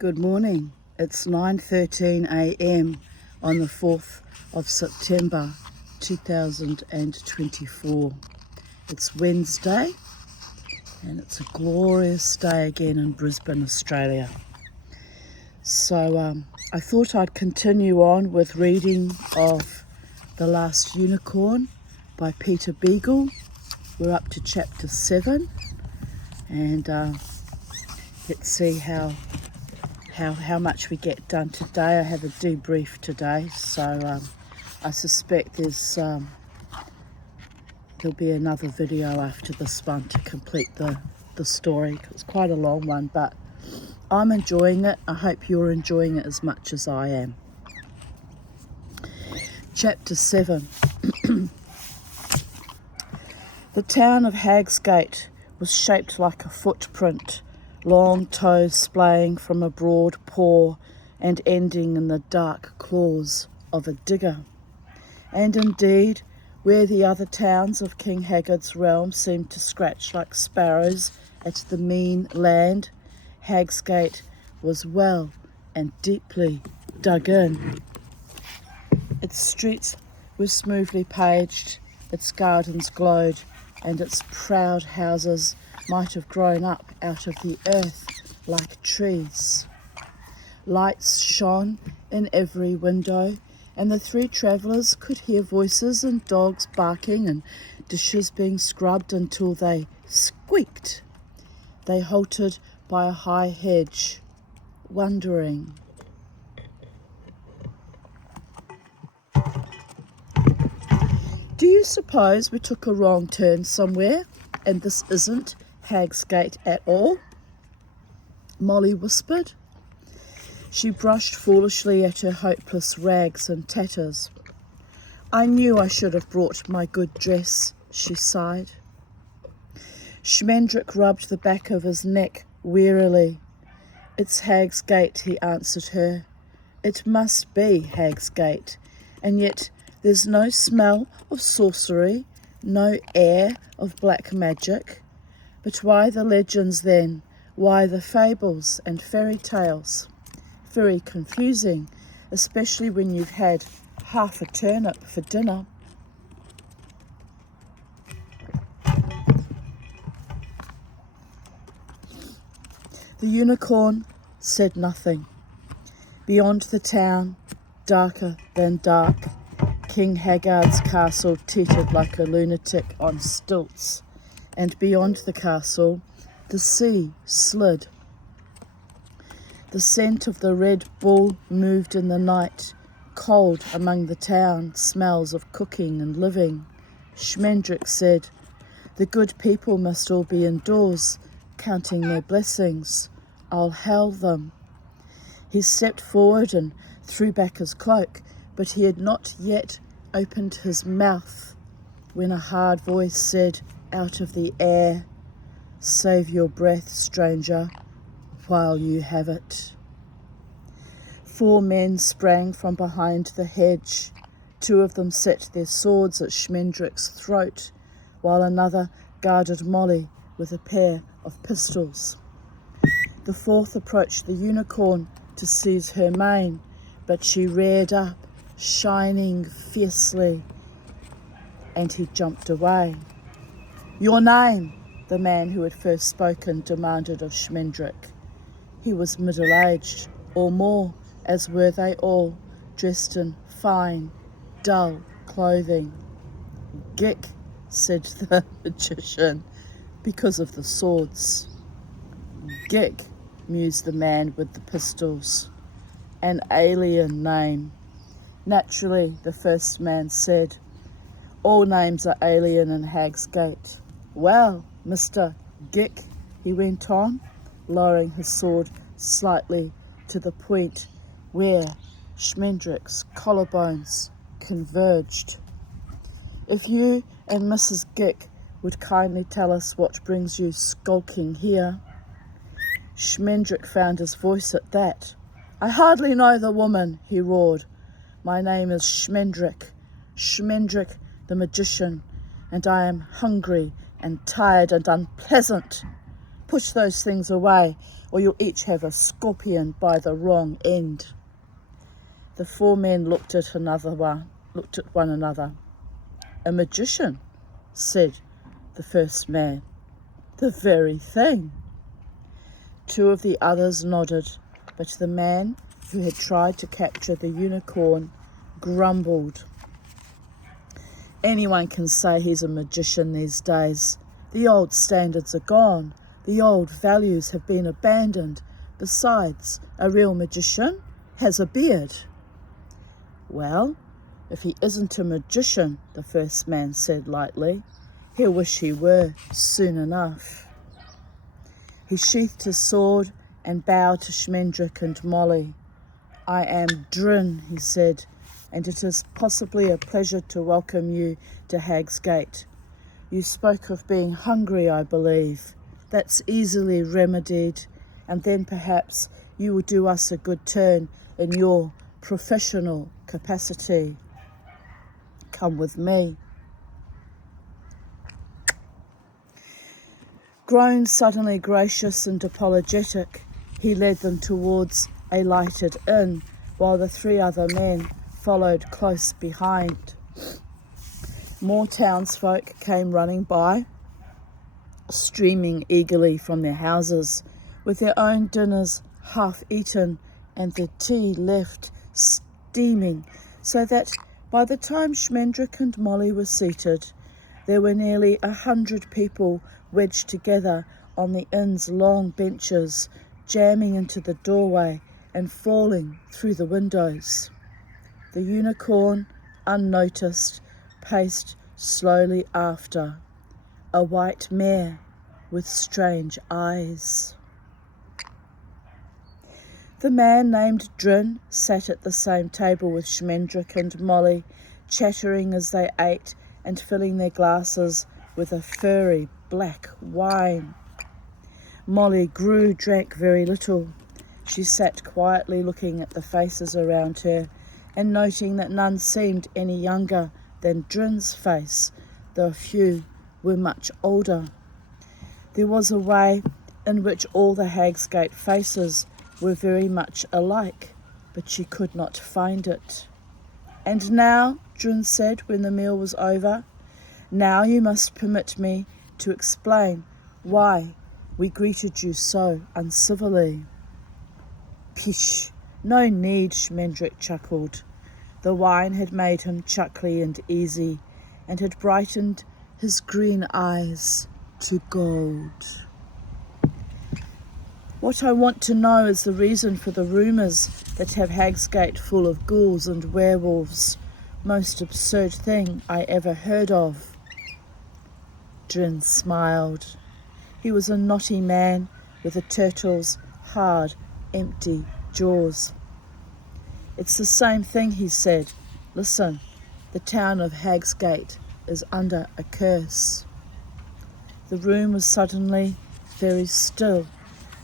Good morning. It's 9:13 a.m. on the 4th of September 2024. It's Wednesday and it's a glorious day again in Brisbane, Australia. So I thought I'd continue on with reading of The Last Unicorn by Peter Beagle. We're up to chapter 7 and let's see how much we get done today. I have a debrief today, so I suspect there'll be another video after this one to complete the story. It's quite a long one, but I'm enjoying it. I hope you're enjoying it as much as I am. Chapter 7. The town of Hagsgate was shaped like a footprint, long toes splaying from a broad paw and ending in the dark claws of a digger. And indeed, where the other towns of King Haggard's realm seemed to scratch like sparrows at the mean land, Hagsgate was well and deeply dug in. Its streets were smoothly paved, its gardens glowed, and its proud houses might have grown up out of the earth like trees. Lights shone in every window, and the three travellers could hear voices and dogs barking and dishes being scrubbed until they squeaked. They halted by a high hedge, wondering. Do you suppose we took a wrong turn somewhere and this isn't Hagsgate at all? Molly whispered. She brushed foolishly at her hopeless rags and tatters. I knew I should have brought my good dress, she sighed. Schmendrick rubbed the back of his neck wearily. It's Hagsgate, he answered her. It must be Hagsgate, and yet there's no smell of sorcery, no air of black magic. But why the legends then? Why the fables and fairy tales? Very confusing, especially when you've had half a turnip for dinner. The unicorn said nothing. Beyond the town, darker than dark, King Haggard's castle teetered like a lunatic on stilts, and beyond the castle, the sea slid. The scent of the Red Bull moved in the night, cold among the town smells of cooking and living. Schmendrick said, the good people must all be indoors, counting their blessings. I'll hail them. He stepped forward and threw back his cloak, but he had not yet opened his mouth when a hard voice said out of the air, save your breath, stranger, while you have it. 4 men sprang from behind the hedge. 2 of them set their swords at Schmendrick's throat, while another guarded Molly with a pair of pistols. The 4th approached the unicorn to seize her mane, but she reared up, shining fiercely, and he jumped away. Your name, the man who had first spoken demanded of Schmendrick. He was middle-aged, or more, as were they all, dressed in fine, dull clothing. Gick, said the magician, because of the swords. Gick, mused the man with the pistols. An alien name. Naturally, the first man said. All names are alien in Hagsgate. Well, Mr. Gick, he went on, lowering his sword slightly to the point where Schmendrick's collarbones converged. If you and Mrs. Gick would kindly tell us what brings you skulking here. Schmendrick found his voice at that. I hardly know the woman, he roared. My name is Schmendrick the magician, and I am hungry and tired and unpleasant. Push those things away. or you'll each have a scorpion by the wrong end." The 4 men looked at one another. "A magician," said the first man. "The very thing." 2 of the others nodded, but the man who had tried to capture the unicorn grumbled. "Anyone can say he's a magician these days. The old standards are gone. The old values have been abandoned. Besides, a real magician has a beard." "Well, if he isn't a magician," the first man said lightly, "he'll wish he were soon enough." He sheathed his sword and bowed to Schmendrick and Molly. "I am Drin," he said, "and it is possibly a pleasure to welcome you to Hag's Gate. You spoke of being hungry, I believe. That's easily remedied, and then perhaps you will do us a good turn in your professional capacity. Come with me." Grown suddenly gracious and apologetic, he led them towards a lighted inn, while the 3 other men followed close behind. More townsfolk came running by, streaming eagerly from their houses, with their own dinners half eaten and their tea left steaming, so that by the time Schmendrick and Molly were seated, there were nearly 100 people wedged together on the inn's long benches, jamming into the doorway and falling through the windows. The unicorn, unnoticed, paced slowly after, a white mare with strange eyes. The man named Drin sat at the same table with Schmendrick and Molly, chattering as they ate and filling their glasses with a furry black wine. Molly drank very little. She sat quietly looking at the faces around her and noting that none seemed any younger than Drin's face, though a few were much older. There was a way in which all the Hag's Gate faces were very much alike, but she could not find it. "And now," Drin said when the meal was over, "now you must permit me to explain why we greeted you so uncivilly." "Pish, no need," Schmendrick chuckled. The wine had made him chuckly and easy, and had brightened his green eyes to gold. "What I want to know is the reason for the rumours that have Hag's Gate full of ghouls and werewolves. Most absurd thing I ever heard of." Drin smiled. He was a knotty man with a turtle's hard, empty jaws. "It's the same thing," he said. "Listen, the town of Hag's Gate is under a curse." The room was suddenly very still,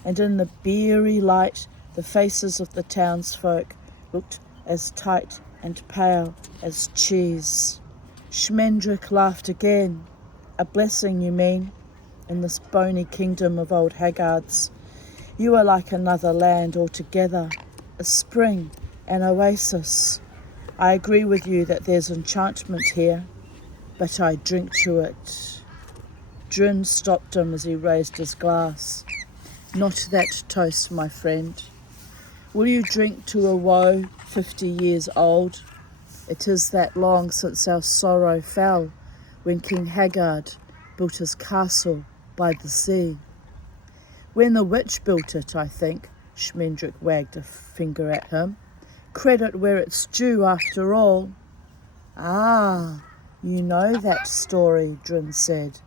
and in the beery light the faces of the townsfolk looked as tight and pale as cheese. Schmendrick laughed again. "A blessing, you mean, in this bony kingdom of old Haggards. You are like another land altogether, a spring, an oasis. I agree with you that there's enchantment here, but I drink to it." Drin stopped him as he raised his glass. "Not that toast, my friend. Will you drink to a woe 50 years old? It is that long since our sorrow fell, when King Haggard built his castle by the sea. When the witch built it, I think." Schmendrick wagged a finger at him. "Credit where it's due, after all." "Ah, you know that story," Drin said.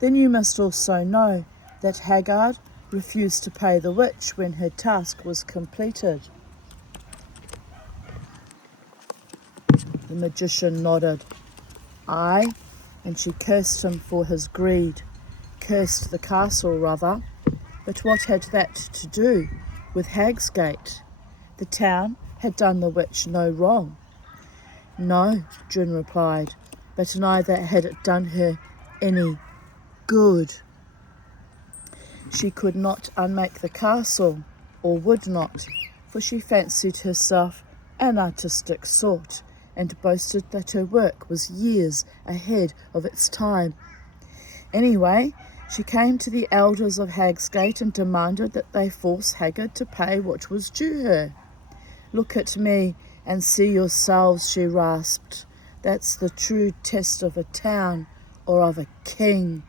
"Then you must also know that Haggard refused to pay the witch when her task was completed." The magician nodded. "Aye, and she cursed him for his greed. Cursed the castle, rather. But what had that to do with Hag's Gate? The town had done the witch no wrong." "No," Drin replied, "but neither had it done her any good." She could not unmake the castle, or would not, for she fancied herself an artistic sort, and boasted that her work was years ahead of its time. Anyway, she came to the elders of Hagsgate and demanded that they force Haggard to pay what was due her. "Look at me and see yourselves," she rasped. "That's the true test of a town or of a king.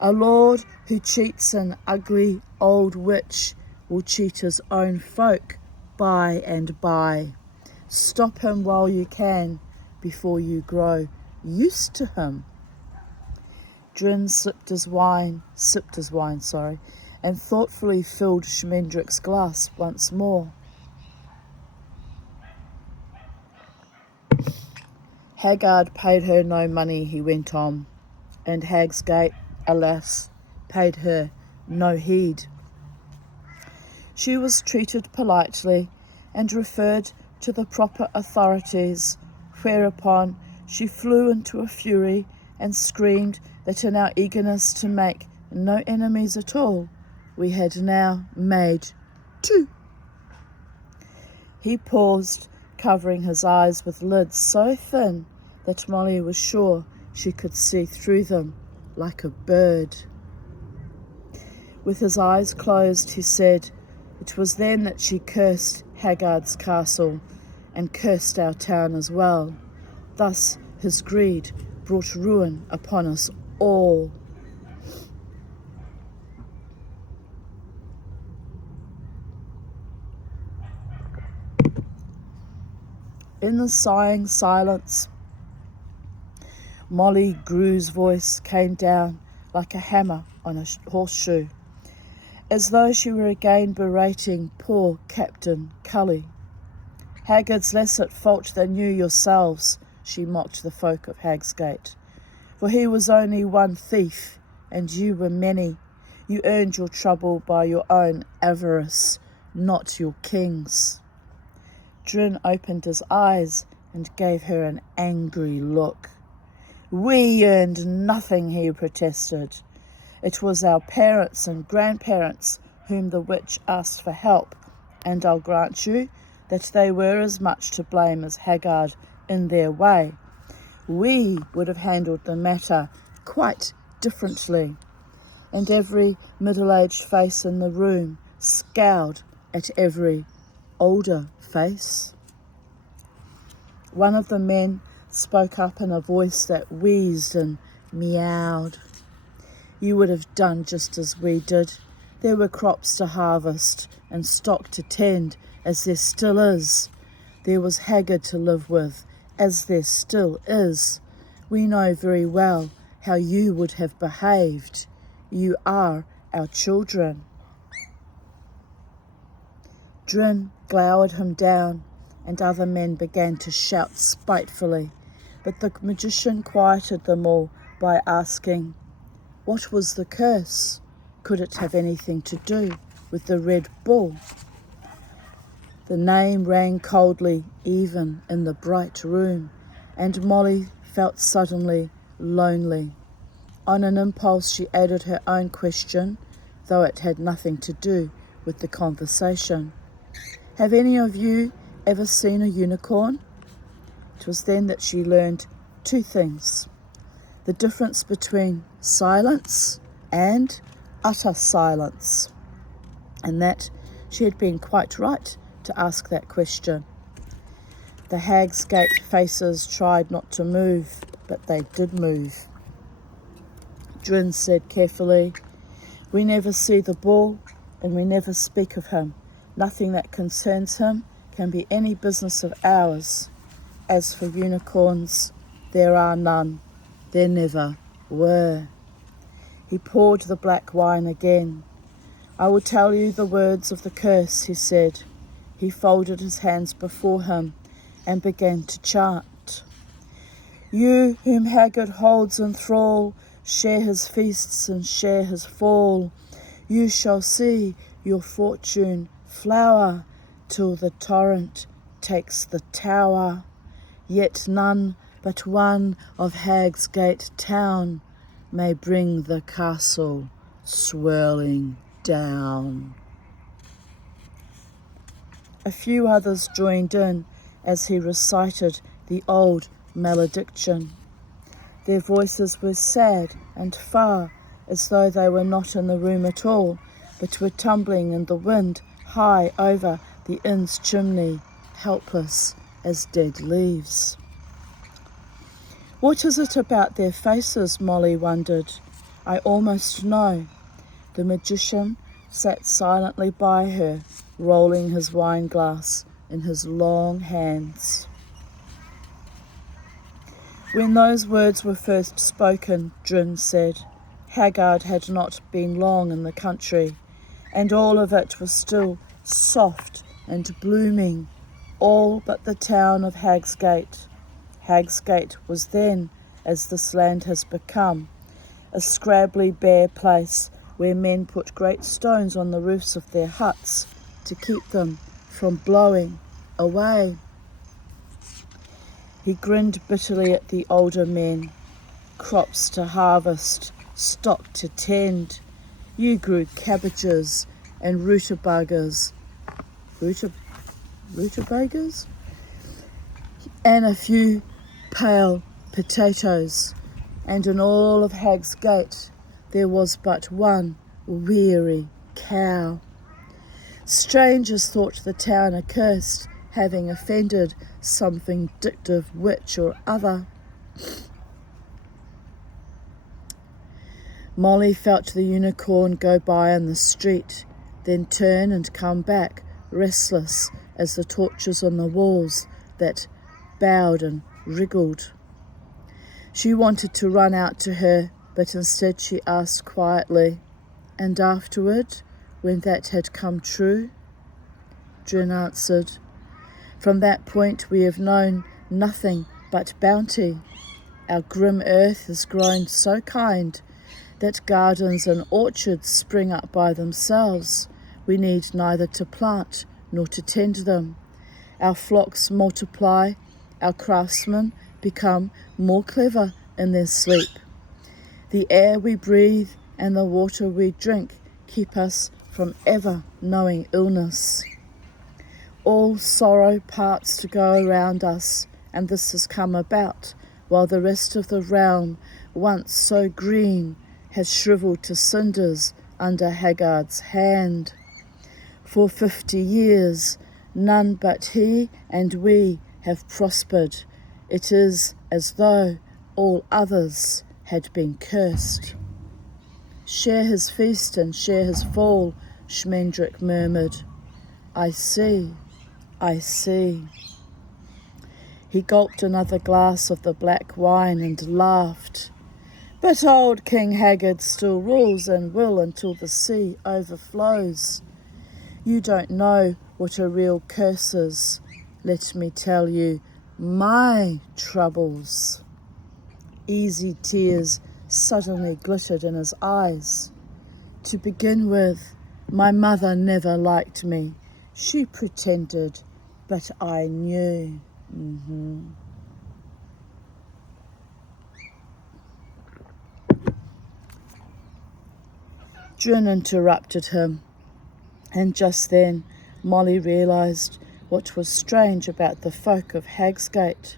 A lord who cheats an ugly old witch will cheat his own folk by and by. Stop him while you can, before you grow used to him." Drin sipped his wine, and thoughtfully filled Schmendrick's glass once more. Haggard paid her no money, he went on, and Hagsgate, alas, paid her no heed. She was treated politely and referred to the proper authorities, whereupon she flew into a fury and screamed that in our eagerness to make no enemies at all, we had now made 2. He paused, covering his eyes with lids so thin that Molly was sure she could see through them like a bird. With his eyes closed, he said, "It was then that she cursed Haggard's castle and cursed our town as well. Thus his greed brought ruin upon us all." In the sighing silence, Molly Grew's voice came down like a hammer on a horseshoe, as though she were again berating poor Captain Cully. "Haggard's less at fault than you yourselves," she mocked the folk of Hagsgate, "for he was only one thief, and you were many. You earned your trouble by your own avarice, not your king's." Drin opened his eyes and gave her an angry look. "We earned nothing," he protested. "It was our parents and grandparents whom the witch asked for help, and I'll grant you that they were as much to blame as Haggard in their way. We would have handled the matter quite differently." And every middle-aged face in the room scowled at every older face. One of the men spoke up in a voice that wheezed and meowed. "You would have done just as we did. There were crops to harvest and stock to tend, as there still is. There was Haggard to live with, as there still is. We know very well how you would have behaved. You are our children." Drin glowered him down, and other men began to shout spitefully, but the magician quieted them all by asking, "What was the curse? Could it have anything to do with the Red Bull?" The name rang coldly even in the bright room, and Molly felt suddenly lonely. On an impulse she added her own question, though it had nothing to do with the conversation. "Have any of you ever seen a unicorn?" It was then that she learned 2 things: the difference between silence and utter silence, and that she had been quite right to ask that question. The Hagsgate faces tried not to move, but they did move. Drin said carefully, "We never see the bull, and we never speak of him. Nothing that concerns him can be any business of ours. As for unicorns, there are none. There never were." He poured the black wine again. "I will tell you the words of the curse," he said. He folded his hands before him and began to chant. "You whom Haggard holds in thrall, share his feasts and share his fall. You shall see your fortune flower till the torrent takes the tower. Yet none but one of Hagsgate town may bring the castle swirling down. A few others joined in as he recited the old malediction. Their voices were sad and far, as though they were not in the room at all, but were tumbling in the wind high over the inn's chimney, helpless as dead leaves. What is it about their faces, Molly wondered. I almost know. The magician sat silently by her, rolling his wine glass in his long hands. When those words were first spoken, Drin said, Haggard had not been long in the country, and all of it was still soft and blooming, all but the town of Hagsgate. Hagsgate was then, as this land has become, a scrabbly bare place where men put great stones on the roofs of their huts to keep them from blowing away. He grinned bitterly at the older men. Crops to harvest, stock to tend. You grew cabbages and rutabagas. Rutabagas? And a few pale potatoes. And in all of Hagsgate there was but one weary cow. Strangers thought the town accursed, having offended some vindictive witch or other. Molly felt the unicorn go by in the street, then turn and come back, restless as the torches on the walls that bowed and wriggled. She wanted to run out to her, but instead she asked quietly, "And afterward, when that had come true?" Drin answered, "From that point we have known nothing but bounty. Our grim earth has grown so kind that gardens and orchards spring up by themselves. We need neither to plant nor to tend them. Our flocks multiply, our craftsmen become more clever in their sleep. The air we breathe and the water we drink keep us from ever knowing illness. All sorrow parts to go around us, and this has come about while the rest of the realm, once so green, has shriveled to cinders under Haggard's hand. For 50 years, none but he and we have prospered. It is as though all others had been cursed." "Share his feast and share his fall," Schmendrick murmured. I see. He gulped another glass of the black wine and laughed. "But old King Haggard still rules and will until the sea overflows. You don't know what a real curse is. Let me tell you my troubles." Easy tears suddenly glittered in his eyes. "To begin with, my mother never liked me. She pretended, but I knew." Drin interrupted him, and just then Molly realised what was strange about the folk of Hagsgate.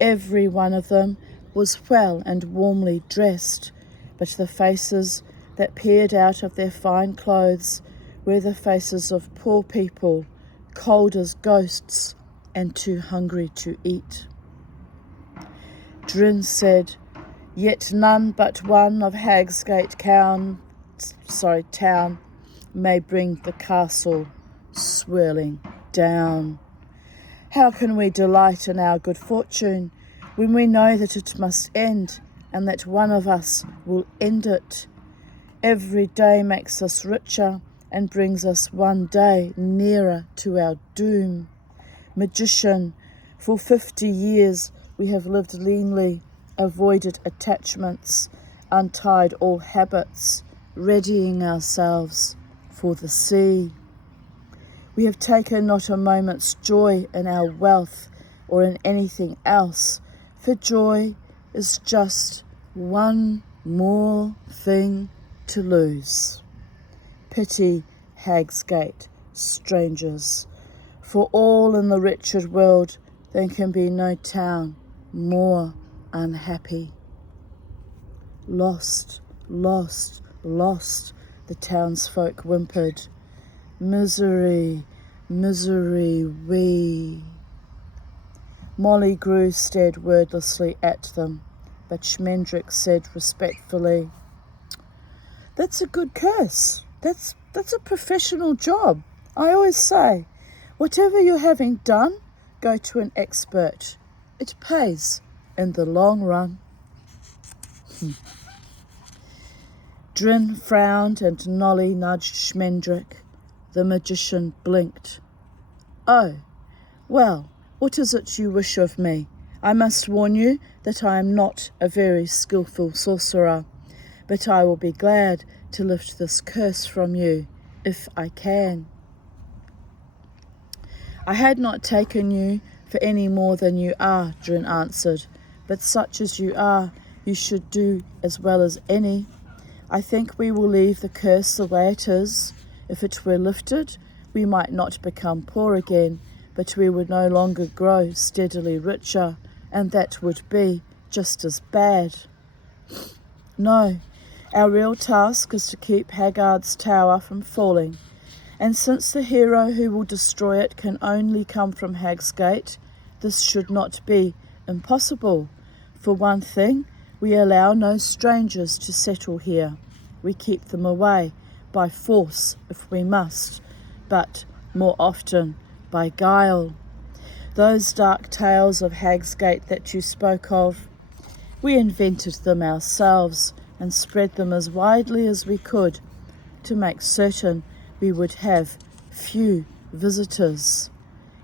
Every one of them was well and warmly dressed, but the faces that peered out of their fine clothes were the faces of poor people, cold as ghosts and too hungry to eat. Drin said, "Yet none but one of Hagsgate town may bring the castle swirling down. How can we delight in our good fortune when we know that it must end and that one of us will end it? Every day makes us richer and brings us one day nearer to our doom. Magician, for 50 years we have lived leanly, avoided attachments, untied all habits, readying ourselves for the sea. We have taken not a moment's joy in our wealth or in anything else, for joy is just one more thing to lose. Pity Hagsgate, strangers. For all in the wretched world there can be no town more unhappy. Lost, lost, lost, the townsfolk whimpered. Misery, misery, we. Molly Grew stared wordlessly at them, but Schmendrick said respectfully, "That's a good curse. That's a professional job. I always say, whatever you're having done, go to an expert. It pays in the long run." Drin frowned and Nolly nudged Schmendrick. The magician blinked. "Oh, well, what is it you wish of me? I must warn you that I am not a very skilful sorcerer, but I will be glad to lift this curse from you, if I can." "I had not taken you for any more than you are," Drin answered, "but such as you are, you should do as well as any. I think we will leave the curse the way it is. If it were lifted, we might not become poor again, but we would no longer grow steadily richer, and that would be just as bad. No, our real task is to keep Haggard's tower from falling, and since the hero who will destroy it can only come from Hagsgate, this should not be impossible. For one thing, we allow no strangers to settle here. We keep them away, by force if we must, but more often by guile. Those dark tales of Hagsgate that you spoke of, we invented them ourselves and spread them as widely as we could to make certain we would have few visitors."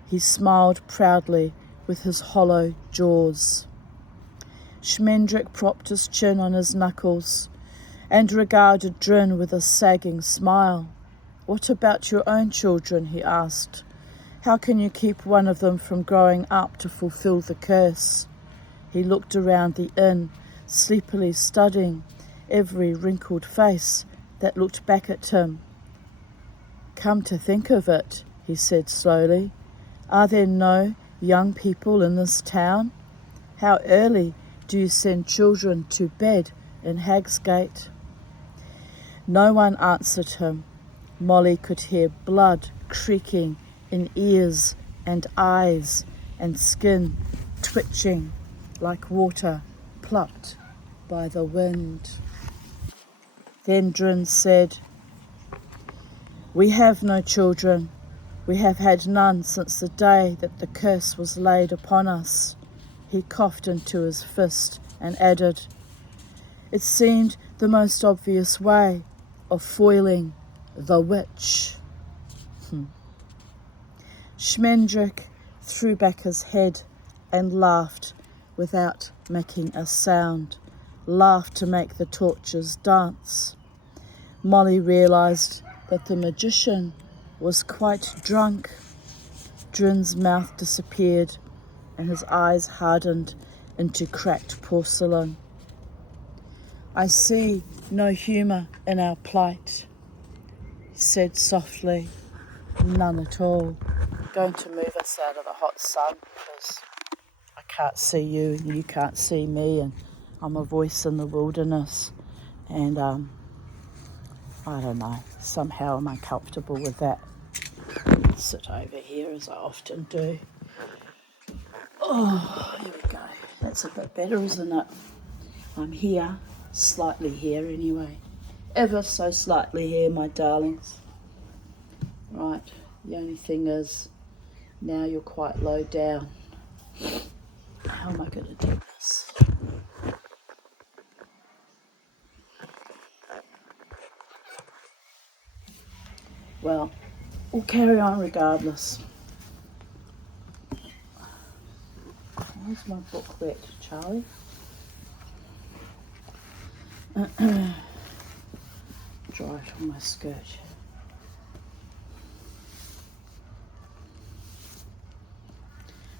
He smiled proudly with his hollow jaws. Schmendrick propped his chin on his knuckles and regarded Drin with a sagging smile. "What about your own children?" he asked. "How can you keep one of them from growing up to fulfill the curse?" He looked around the inn, sleepily studying every wrinkled face that looked back at him. "Come to think of it," he said slowly, "are there no young people in this town? How early do you send children to bed in Hagsgate?" No one answered him. Molly could hear blood creaking in ears and eyes and skin twitching like water plucked by the wind. Then Drin said, "We have no children. We have had none since the day that the curse was laid upon us." He coughed into his fist and added, "It seemed the most obvious way of foiling the witch." Schmendrick threw back his head and laughed without making a sound, laughed to make the torches dance. Molly realized that the magician was quite drunk. Drin's mouth disappeared and his eyes hardened into cracked porcelain. "I see no humour in our plight," he said softly. "None at all. I'm going to move us out of the hot sun because I can't see you and you can't see me, and I'm a voice in the wilderness, and I don't know, somehow I'm uncomfortable with that. Sit over here as I often do. Oh, here we go. That's a bit better, isn't it? I'm here, slightly here anyway. Ever so slightly here, my darlings. Right, the only thing is, now you're quite low down. How am I going to do this? Well, we'll carry on regardless. Where's my booklet, Charlie? Dry it on my skirt.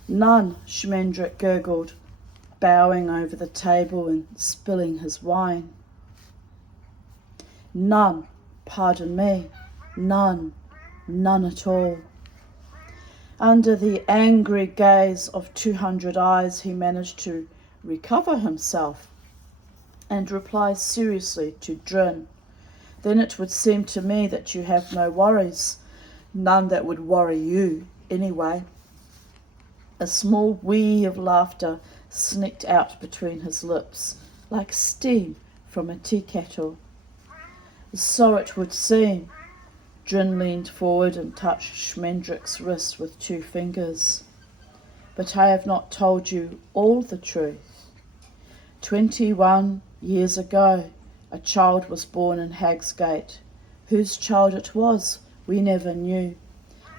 "None," Schmendrick gurgled, bowing over the table and spilling his wine. "None, pardon me. None at all. Under the angry gaze of 200 eyes, he managed to recover himself and reply seriously to Drin. Then it would seem to me that you have no worries, none that would worry you anyway. A small wee of laughter sneaked out between his lips, like steam from a tea kettle. So it would seem. Drin leaned forward and touched Schmendrick's wrist with 2 fingers. But I have not told you all the truth. 21 years ago, a child was born in Hagsgate. Whose child it was, we never knew.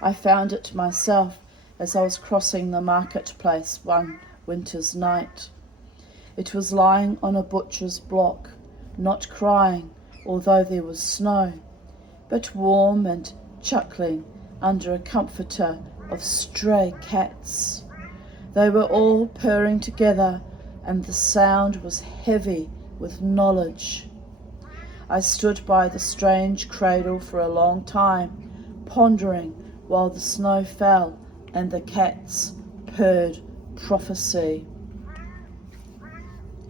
I found it myself as I was crossing the marketplace one winter's night. It was lying on a butcher's block, not crying, although there was snow, but warm and chuckling under a comforter of stray cats. They were all purring together, and the sound was heavy with knowledge. I stood by the strange cradle for a long time, pondering while the snow fell and the cats purred prophecy.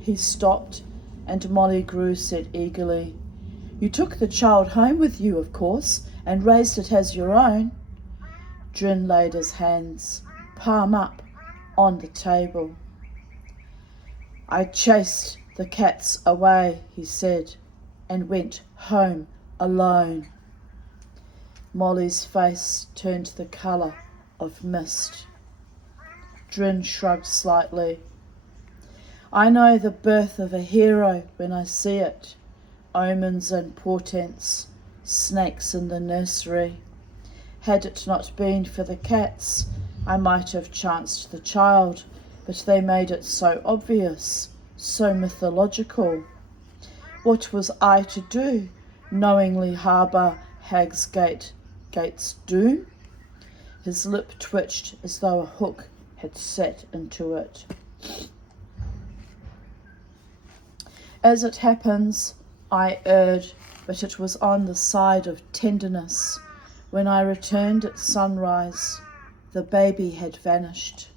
He stopped, and Molly Grew said eagerly, "You took the child home with you, of course, and raised it as your own." Drin laid his hands, palm up, on the table. "I chased the cats away," he said, "and went home alone." Molly's face turned the colour of mist. Drin shrugged slightly. "I know the birth of a hero when I see it. Omens and portents, snakes in the nursery. Had it not been for the cats, I might have chanced the child, but they made it so obvious, so mythological. What was I to do, knowingly harbour Hagsgate's doom?" His lip twitched as though a hook had set into it. "As it happens, I erred, but it was on the side of tenderness. When I returned at sunrise, the baby had vanished."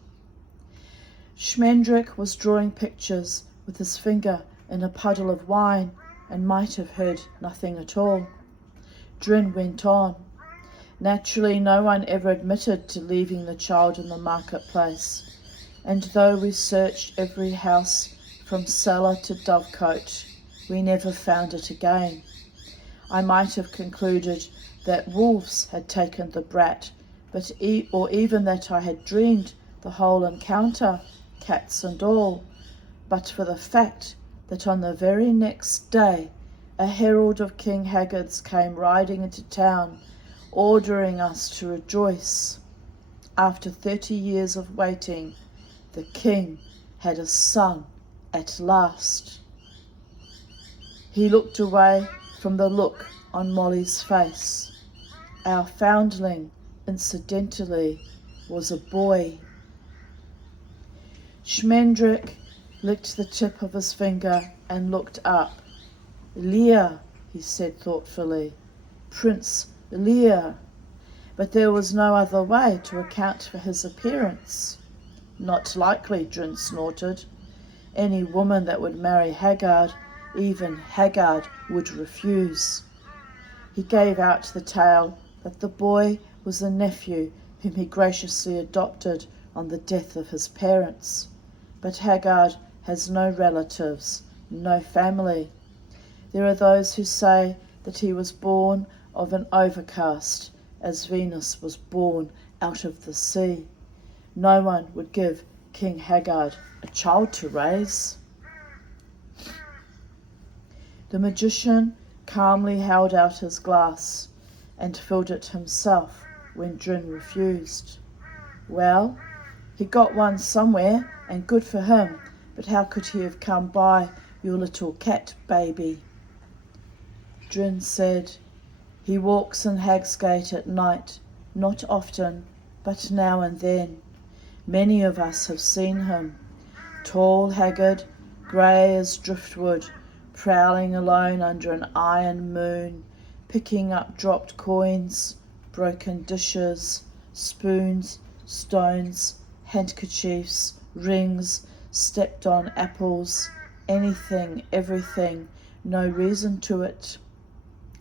Schmendrick was drawing pictures with his finger in a puddle of wine and might have heard nothing at all. Drin went on. "Naturally, no one ever admitted to leaving the child in the marketplace, and though we searched every house from cellar to dovecote, we never found it again. I might have concluded that wolves had taken the brat, or even that I had dreamed the whole encounter, cats and all, but for the fact that on the very next day a herald of King Haggard's came riding into town, ordering us to rejoice. After 30 years of waiting, the king had a son at last." He looked away from the look on Molly's face. Our foundling, incidentally, was a boy. Schmendrick licked the tip of his finger and looked up. "Lear," he said thoughtfully. "Prince Lear." But there was no other way to account for his appearance. "Not likely," Drin snorted. "Any woman that would marry Haggard, even Haggard would refuse." He gave out the tale that the boy was a nephew whom he graciously adopted on the death of his parents. But Haggard has no relatives, no family. There are those who say that he was born of an overcast, as Venus was born out of the sea. No one would give King Haggard a child to raise. The magician calmly held out his glass and filled it himself when Drin refused. "Well, he got one somewhere, and good for him, but how could he have come by your little cat baby?" Drin said, "He walks in Hagsgate at night, not often, but now and then. Many of us have seen him, tall, haggard, grey as driftwood, prowling alone under an iron moon, picking up dropped coins, broken dishes, spoons, stones, handkerchiefs, rings, stepped on apples, anything, everything, no reason to it.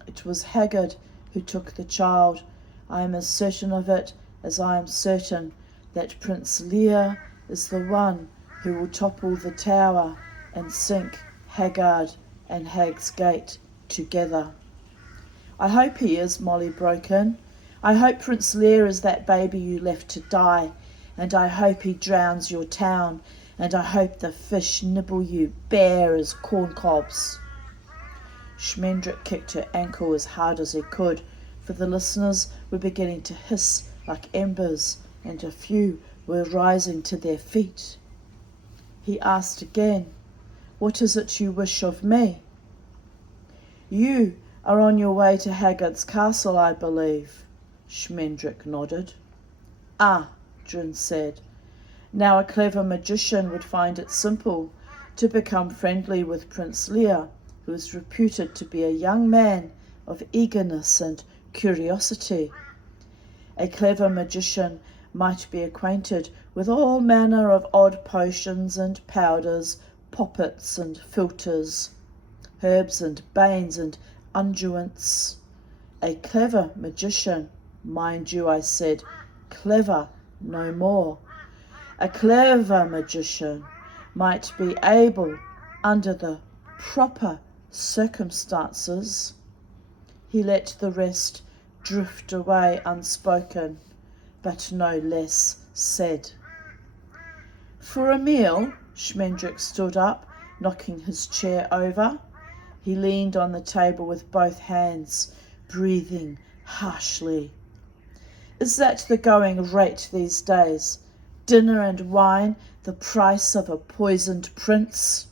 It was Haggard who took the child. I am as certain of it as I am certain that Prince Lear is the one who will topple the tower and sink Haggard and Hag's Gate together. I hope he is, Molly broke in. I hope Prince Lear is that baby you left to die, and I hope he drowns your town, and I hope the fish nibble you bare as corn cobs. Schmendrick kicked her ankle as hard as he could, for the listeners were beginning to hiss like embers, and a few were rising to their feet. He asked again, "What is it you wish of me?" "You are on your way to Haggard's castle, I believe." Schmendrick nodded. "Ah," Drin said. "Now a clever magician would find it simple to become friendly with Prince Lear, who is reputed to be a young man of eagerness and curiosity. A clever magician might be acquainted with all manner of odd potions and powders, poppets and philters, herbs and banes and unguents. A clever magician, mind you, I said, clever, no more. A clever magician might be able, under the proper circumstances." He let the rest drift away unspoken, but no less said. "For a meal?" Schmendrick stood up, knocking his chair over. He leaned on the table with both hands, breathing harshly. "Is that the going rate these days? Dinner and wine the price of a poisoned prince?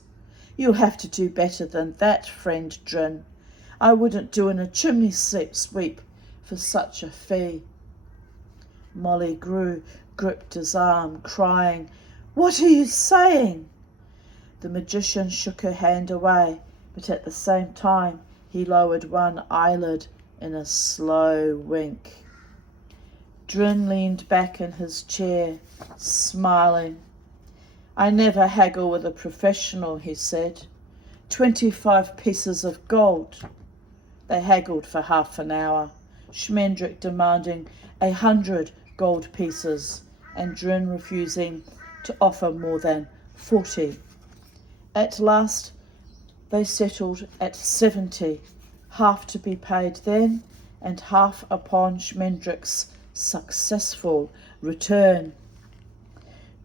You'll have to do better than that, friend Drin. I wouldn't do in a chimney sweep for such a fee." Molly gripped his arm, crying, "What are you saying?" The magician shook her hand away, but at the same time he lowered one eyelid in a slow wink. Drin leaned back in his chair, smiling. "I never haggle with a professional," he said. 25 pieces of gold." They haggled for half an hour, Schmendrick demanding 100 gold pieces, and Drin refusing to offer more than 40. At last they settled at 70, half to be paid then, and half upon Schmendrick's successful return.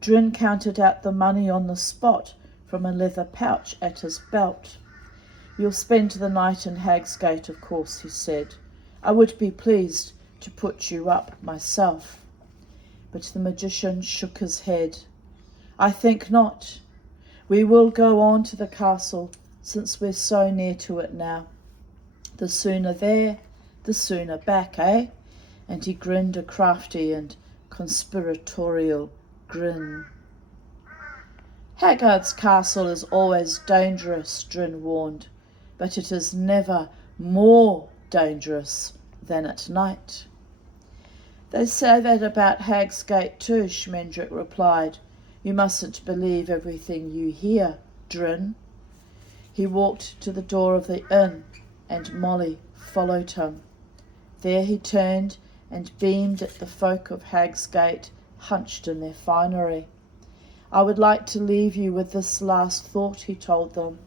Drin counted out the money on the spot from a leather pouch at his belt. "You'll spend the night in Hag's Gate, of course," he said. "I would be pleased to put you up myself." But the magician shook his head. "I think not. We will go on to the castle, since we're so near to it now. The sooner there, the sooner back, eh?" And he grinned a crafty and conspiratorial grin. "Haggard's castle is always dangerous," Drin warned, "but it is never more dangerous than at night." "They say that about Hag's Gate too," Schmendrick replied. "You mustn't believe everything you hear, Drin." He walked to the door of the inn, and Molly followed him. There he turned and beamed at the folk of Hag's Gate, hunched in their finery. "I would like to leave you with this last thought," he told them.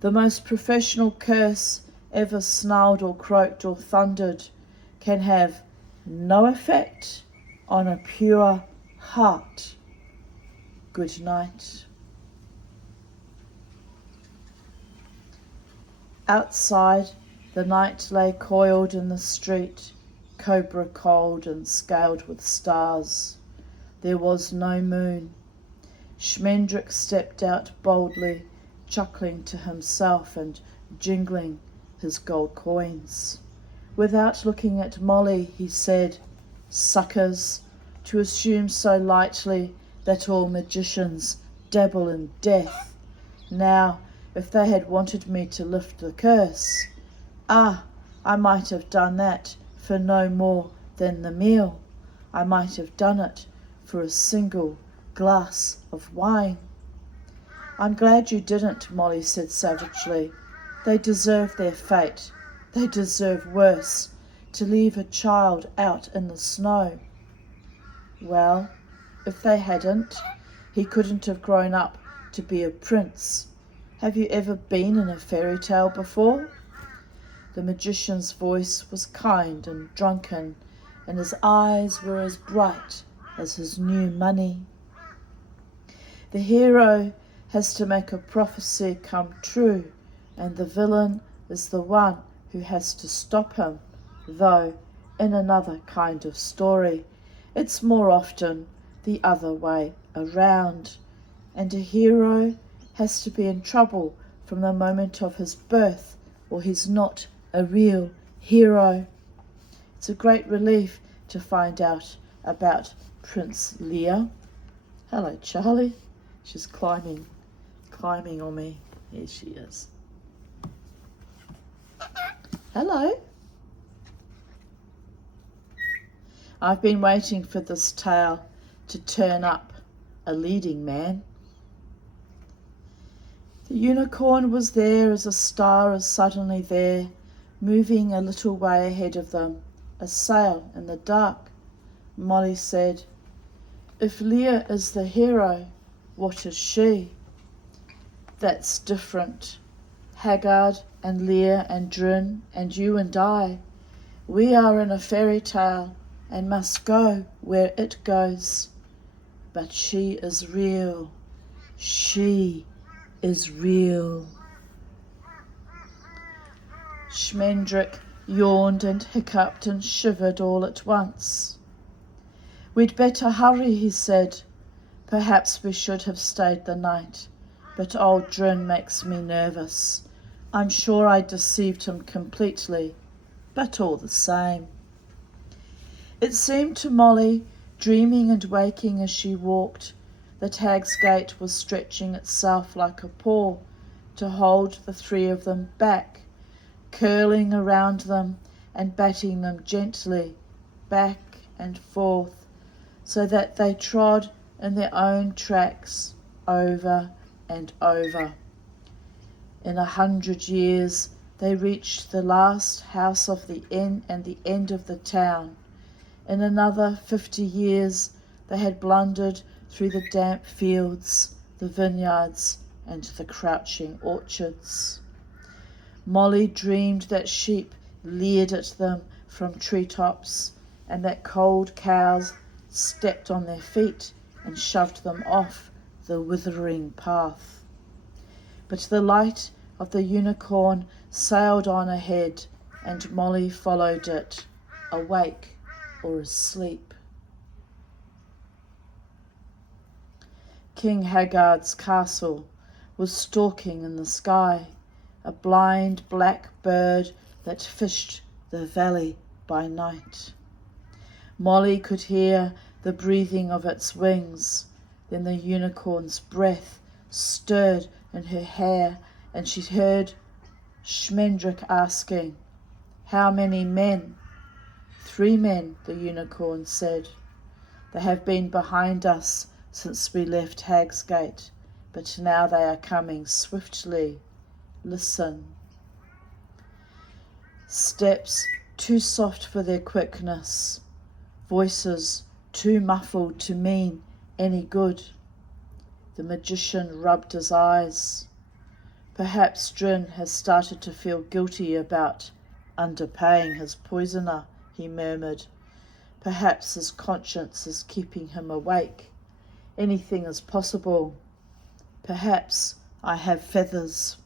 "The most professional curse ever snarled or croaked or thundered can have no effect on a pure heart. Good night." Outside, the night lay coiled in the street, cobra cold and scaled with stars. There was no moon. Schmendrick stepped out boldly, chuckling to himself and jingling his gold coins. Without looking at Molly, he said, "Suckers, to assume so lightly that all magicians dabble in death. Now, if they had wanted me to lift the curse, I might have done that for no more than the meal. I might have done it for a single glass of wine. I'm glad you didn't, Molly said savagely. They deserve their fate. They deserve worse, to leave a child out in the snow. Well, if they hadn't, he couldn't have grown up to be a prince. Have you ever been in a fairy tale before? The magician's voice was kind and drunken, and his eyes were as bright as his new money. The hero has to make a prophecy come true, and the villain is the one who has to stop him, though in another kind of story, it's more often the other way around, and a hero has to be in trouble from the moment of his birth, or he's not a real hero. It's a great relief to find out about Prince Lear. Hello, Charlie. She's climbing on me. Here she is. Hello. I've been waiting for this tale to turn up a leading man. The unicorn was there as a star is suddenly there, moving a little way ahead of them, a sail in the dark. Molly said, if Lear is the hero, what is she? That's different. Haggard and Lear and Drin and you and I, we are in a fairy tale and must go where it goes. But she is real. She is real. Schmendrick yawned and hiccuped and shivered all at once. We'd better hurry, he said. Perhaps we should have stayed the night, but old Drin makes me nervous. I'm sure I deceived him completely, but all the same. It seemed to Molly, dreaming and waking as she walked, that Hag's Gate was stretching itself like a paw to hold the three of them back, curling around them and batting them gently back and forth, so that they trod in their own tracks over and over. In 100 years they reached the last house of the inn and the end of the town. In another 50 years they had blundered through the damp fields, the vineyards, and the crouching orchards. Molly dreamed that sheep leered at them from treetops, and that cold cows stepped on their feet and shoved them off the withering path. But the light of the unicorn sailed on ahead, and Molly followed it, awake or asleep. King Haggard's castle was stalking in the sky, a blind black bird that fished the valley by night. Molly could hear the breathing of its wings. Then the unicorn's breath stirred in her hair, and she heard Schmendrick asking, "How many men?" "3 men," the unicorn said. "They have been behind us since we left Hag's Gate, but now they are coming swiftly. Listen." Steps too soft for their quickness, voices too muffled to mean any good. The magician rubbed his eyes. Perhaps Drin has started to feel guilty about underpaying his poisoner, he murmured. Perhaps his conscience is keeping him awake. Anything is possible. Perhaps I have feathers.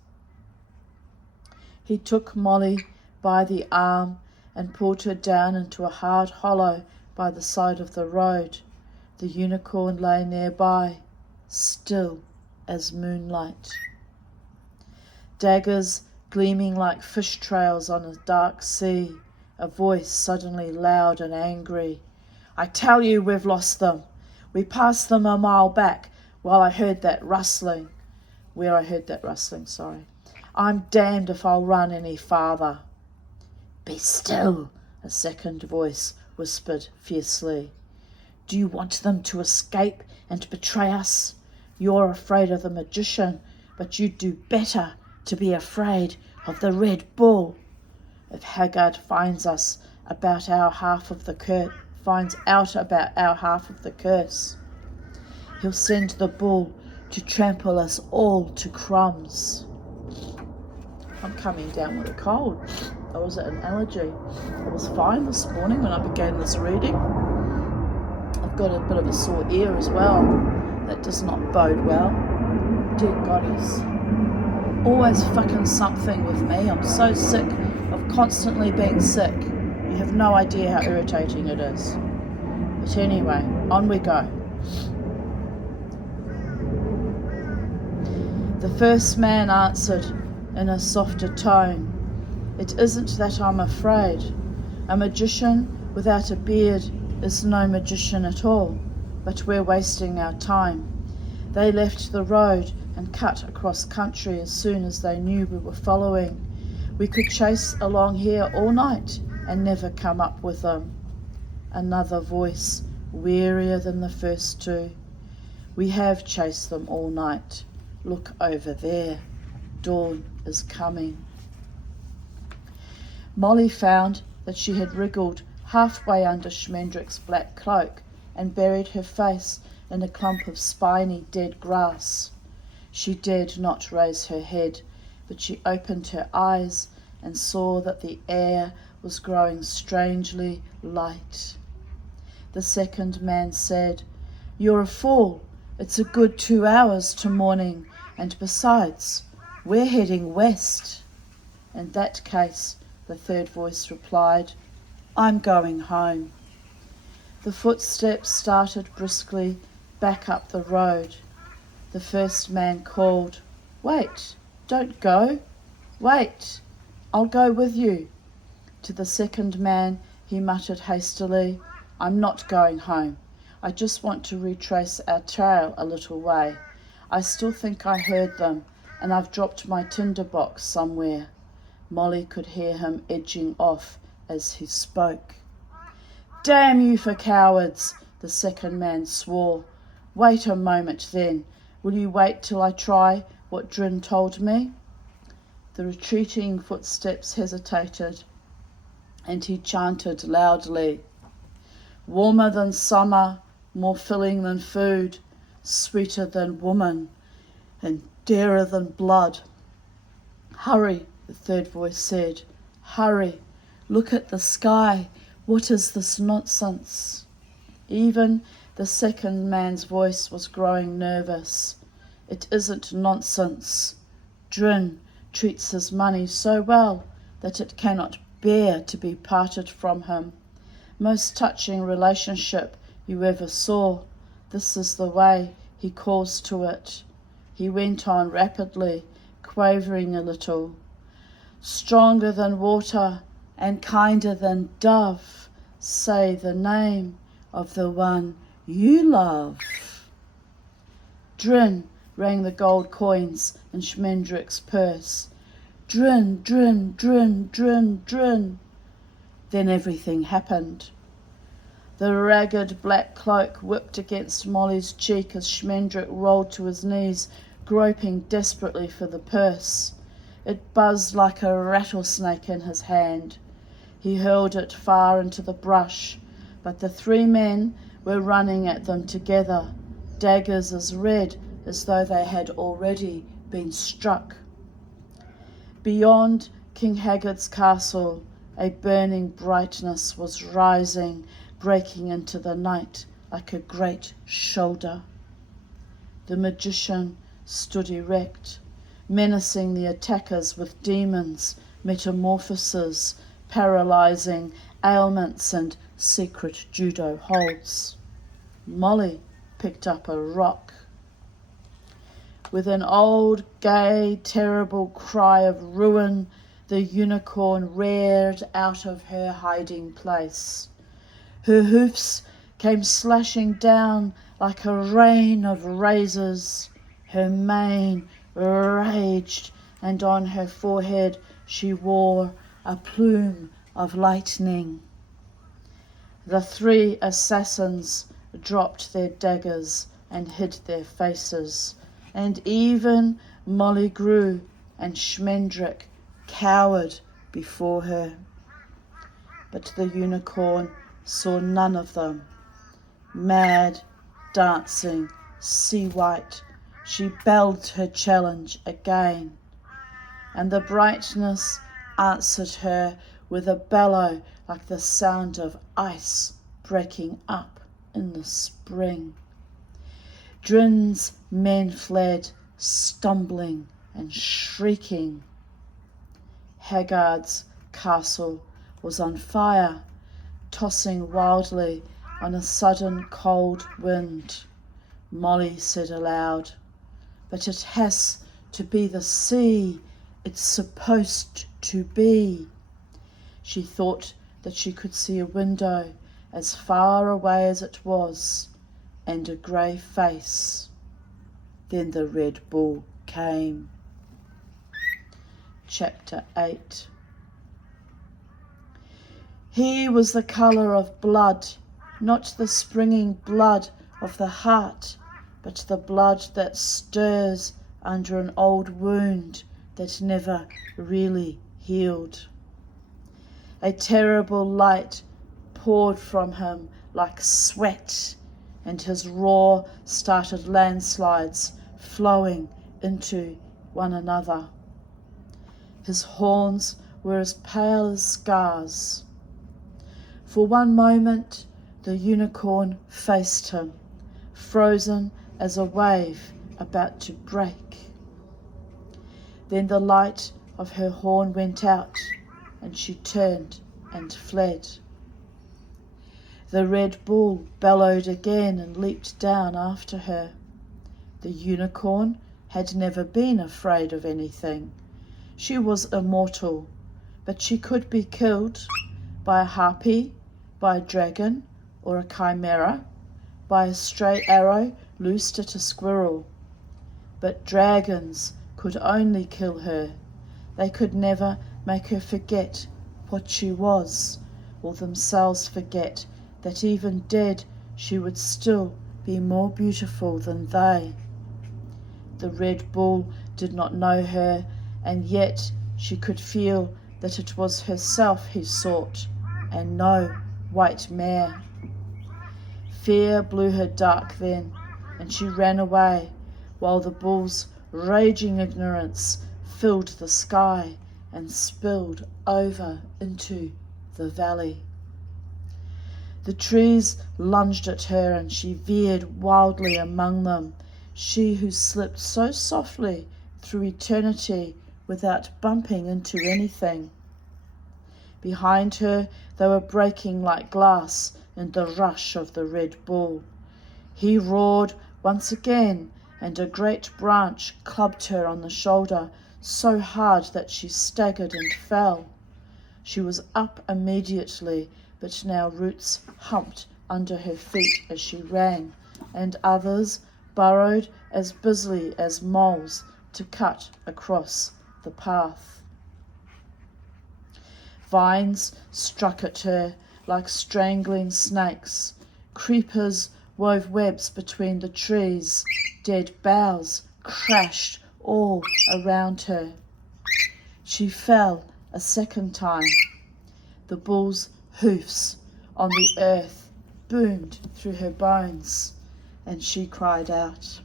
He took Molly by the arm and pulled her down into a hard hollow by the side of the road. The unicorn lay nearby, still as moonlight. Daggers gleaming like fish trails on a dark sea, a voice suddenly loud and angry. "I tell you we've lost them. We passed them a mile back while I heard that rustling. I'm damned if I'll run any farther." Be still, a second voice whispered fiercely. Do you want them to escape and betray us? You're afraid of the magician, but you'd do better to be afraid of the Red Bull. If Haggard finds out about our half of the curse, he'll send the bull to trample us all to crumbs. I'm coming down with a cold. Or was it an allergy? I was fine this morning when I began this reading. I've got a bit of a sore ear as well. That does not bode well. Dear goddess. Always fucking something with me. I'm so sick of constantly being sick. You have no idea how irritating it is. But anyway, on we go. The first man answered in a softer tone. It isn't that I'm afraid. A magician without a beard is no magician at all, but we're wasting our time. They left the road and cut across country as soon as they knew we were following. We could chase along here all night and never come up with them. Another voice, wearier than the first two. We have chased them all night. Look over there. Dawn is coming. Molly found that she had wriggled halfway under Schmendrick's black cloak and buried her face in a clump of spiny dead grass. She dared not raise her head, but she opened her eyes and saw that the air was growing strangely light. The second man said, You're a fool. It's a good 2 hours to morning, and besides, we're heading west. In that case, the third voice replied, I'm going home. The footsteps started briskly back up the road. The first man called, Wait, don't go. Wait, I'll go with you. To the second man, he muttered hastily, I'm not going home. I just want to retrace our trail a little way. I still think I heard them, and I've dropped my tinderbox somewhere. Molly could hear him edging off as he spoke. Damn you for cowards, the second man swore. Wait a moment then. Will you wait till I try what Drin told me? The retreating footsteps hesitated, and he chanted loudly. Warmer than summer, more filling than food, sweeter than woman, and dearer than blood. Hurry, the third voice said. Hurry, look at the sky. What is this nonsense? Even the second man's voice was growing nervous. It isn't nonsense. Drin treats his money so well that it cannot bear to be parted from him. Most touching relationship you ever saw. This is the way he calls to it. He went on rapidly, quavering a little. Stronger than water and kinder than dove, say the name of the one you love. Drin rang the gold coins in Schmendrick's purse. Drin, drin, drin, drin, drin. Then everything happened. The ragged black cloak whipped against Molly's cheek as Schmendrick rolled to his knees, groping desperately for the purse. It buzzed like a rattlesnake in his hand. He hurled it far into the brush, but the three men were running at them together, daggers as red as though they had already been struck. Beyond King Haggard's castle, a burning brightness was rising, breaking into the night like a great shoulder. The magician stood erect, menacing the attackers with demons, metamorphoses, paralyzing ailments and secret judo holds. Molly picked up a rock. With an old, gay, terrible cry of ruin, the unicorn reared out of her hiding place. Her hoofs came slashing down like a rain of razors. Her mane raged, and on her forehead she wore a plume of lightning. The 3 assassins dropped their daggers and hid their faces, and even Molly Grew and Schmendrick cowered before her. But the unicorn saw none of them. Mad, dancing, sea-white, she belled her challenge again, and the brightness answered her with a bellow like the sound of ice breaking up in the spring. Drin's men fled, stumbling and shrieking. Haggard's castle was on fire, tossing wildly on a sudden cold wind. Molly said aloud, "But it has to be the sea. It's supposed to be." She thought that she could see a window as far away as it was, and a grey face. Then the Red Bull came. Chapter 8. He was the colour of blood, not the springing blood of the heart, but the blood that stirs under an old wound that never really healed. A terrible light poured from him like sweat, and his roar started landslides flowing into one another. His horns were as pale as scars. For one moment the unicorn faced him, frozen as a wave about to break. Then the light of her horn went out, and she turned and fled. The Red Bull bellowed again and leaped down after her. The unicorn had never been afraid of anything. She was immortal, but she could be killed by a harpy, by a dragon or a chimera, by a stray arrow loosed at a squirrel. But dragons could only kill her. They could never make her forget what she was, or themselves forget that even dead she would still be more beautiful than they. The Red Bull did not know her, and yet she could feel that it was herself he sought, and no white mare. Fear blew her dark then, and she ran away, while the bull's raging ignorance filled the sky and spilled over into the valley. The trees lunged at her, and she veered wildly among them, she who slipped so softly through eternity without bumping into anything. Behind her they were breaking like glass in the rush of the Red Bull. He roared once again, and a great branch clubbed her on the shoulder so hard that she staggered and fell. She was up immediately, but now roots humped under her feet as she ran, and others burrowed as busily as moles to cut across the path. Vines struck at her like strangling snakes. Creepers wove webs between the trees. Dead boughs crashed all around her. She fell a second time. The bull's hoofs on the earth boomed through her bones, and she cried out.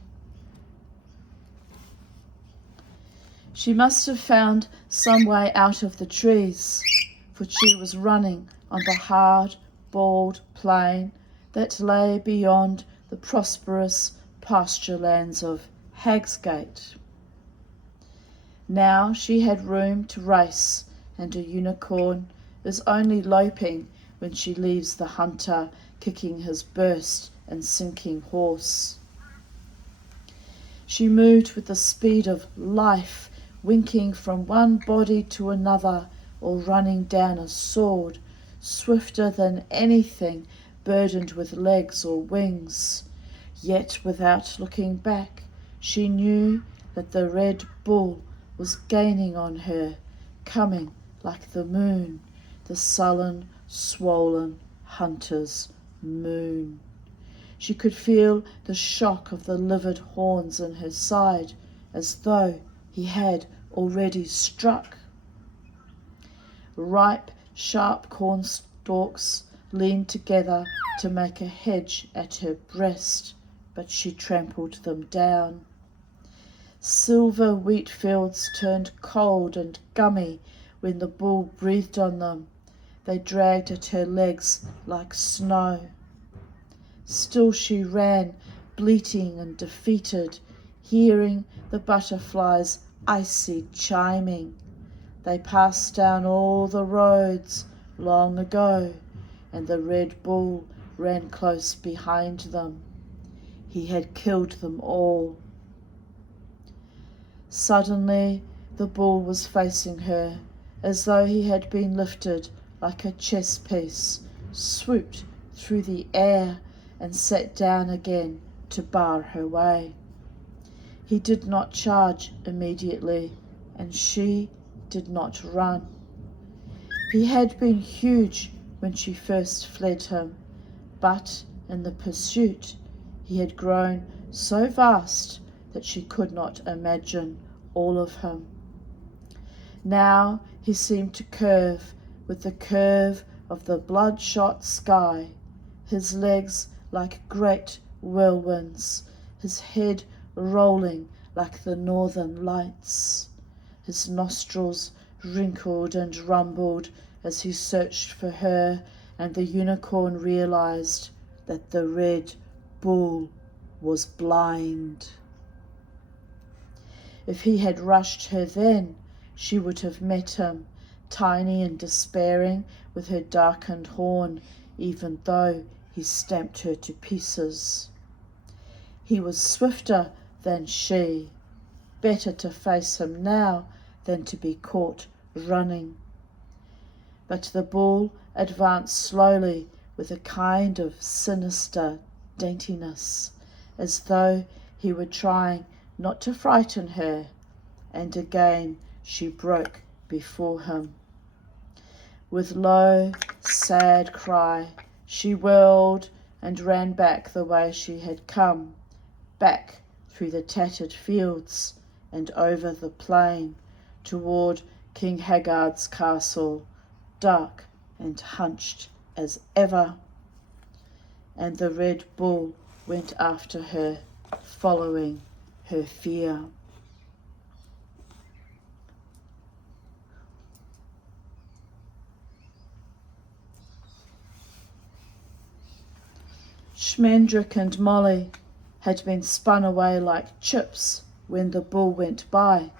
She must have found some way out of the trees, for she was running on the hard, bald plain that lay beyond the prosperous pasture lands of Hagsgate. Now she had room to race, and a unicorn is only loping when she leaves the hunter kicking his burst and sinking horse. She moved with the speed of life, winking from one body to another, or running down a sword, swifter than anything burdened with legs or wings. Yet without looking back, she knew that the Red Bull was gaining on her, coming like the moon, the sullen, swollen hunter's moon. She could feel the shock of the livid horns in her side, as though he had already struck. Ripe, sharp corn stalks leaned together to make a hedge at her breast, but she trampled them down. Silver wheat fields turned cold and gummy when the bull breathed on them. They dragged at her legs like snow. Still she ran, bleating and defeated, hearing the butterflies icy chiming. They passed down all the roads long ago, and the red bull ran close behind them. He had killed them all. Suddenly the bull was facing her, as though he had been lifted like a chess piece, swooped through the air and sat down again to bar her way. He did not charge immediately, and she did not run. He had been huge when she first fled him, but in the pursuit he had grown so vast that she could not imagine all of him. Now he seemed to curve with the curve of the bloodshot sky, his legs like great whirlwinds, his head rolling like the northern lights. His nostrils wrinkled and rumbled as he searched for her, and the unicorn realized that the red bull was blind. If he had rushed her then, she would have met him, tiny and despairing, with her darkened horn, even though he stamped her to pieces. He was swifter than she. Better to face him now than to be caught running. But the bull advanced slowly with a kind of sinister daintiness, as though he were trying not to frighten her, and again she broke before him. With low, sad cry, she whirled and ran back the way she had come, back through the tattered fields and over the plain toward King Haggard's castle, dark and hunched as ever. And the red bull went after her, following her fear. Schmendrick and Molly had been spun away like chips when the bull went by.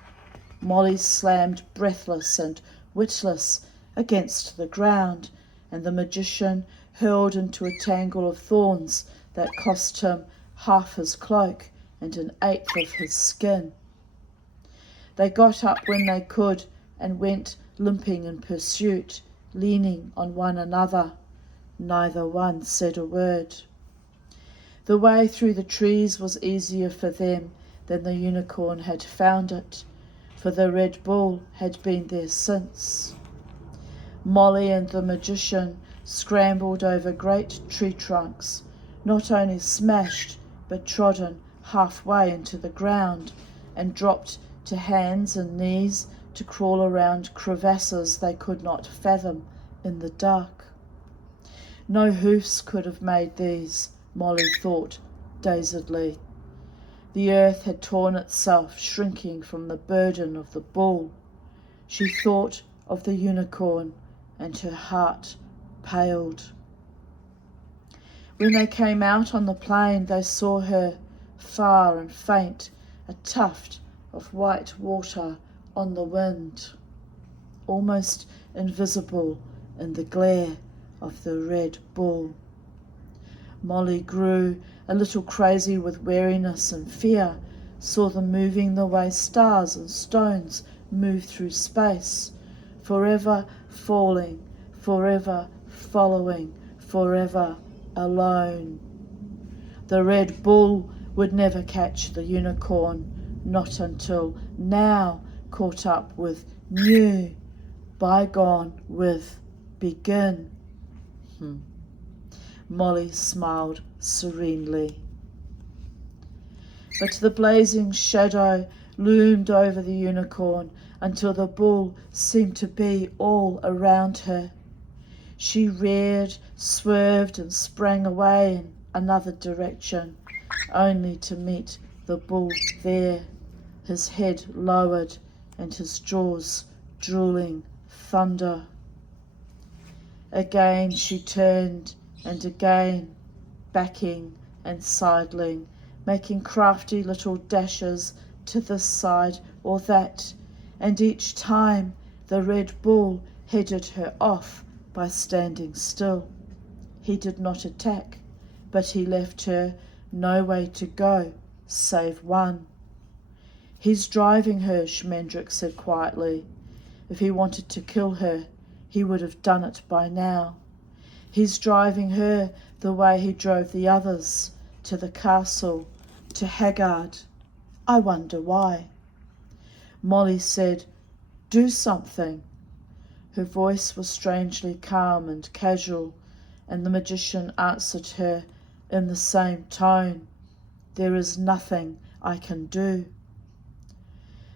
Molly slammed breathless and witless against the ground, and the magician hurled into a tangle of thorns that cost him half his cloak and an eighth of his skin. They got up when they could and went limping in pursuit, leaning on one another. Neither one said a word. The way through the trees was easier for them than the unicorn had found it, for the red bull had been there since. Molly and the magician scrambled over great tree trunks, not only smashed but trodden halfway into the ground, and dropped to hands and knees to crawl around crevasses they could not fathom in the dark. No hoofs could have made these, Molly thought dazedly. The earth had torn itself, shrinking from the burden of the bull. She thought of the unicorn, and her heart paled. When they came out on the plain, they saw her, far and faint, a tuft of white water on the wind, almost invisible in the glare of the red bull. Molly grew a little crazy with weariness and fear, saw them moving the way stars and stones move through space, forever falling, forever following, forever alone. The red bull would never catch the unicorn, not until now caught up with, knew, bygone with Begin. Molly smiled serenely. But the blazing shadow loomed over the unicorn until the bull seemed to be all around her. She reared, swerved, and sprang away in another direction, only to meet the bull there, his head lowered and his jaws drooling thunder. Again she turned, and again, backing and sidling, making crafty little dashes to this side or that, and each time the red bull headed her off by standing still. He did not attack, but he left her no way to go save one. He's driving her, Schmendrick said quietly. If he wanted to kill her, he would have done it by now. He's driving her the way he drove the others, to the castle, to Haggard. I wonder why. Molly said, "Do something." Her voice was strangely calm and casual, and the magician answered her in the same tone. "There is nothing I can do."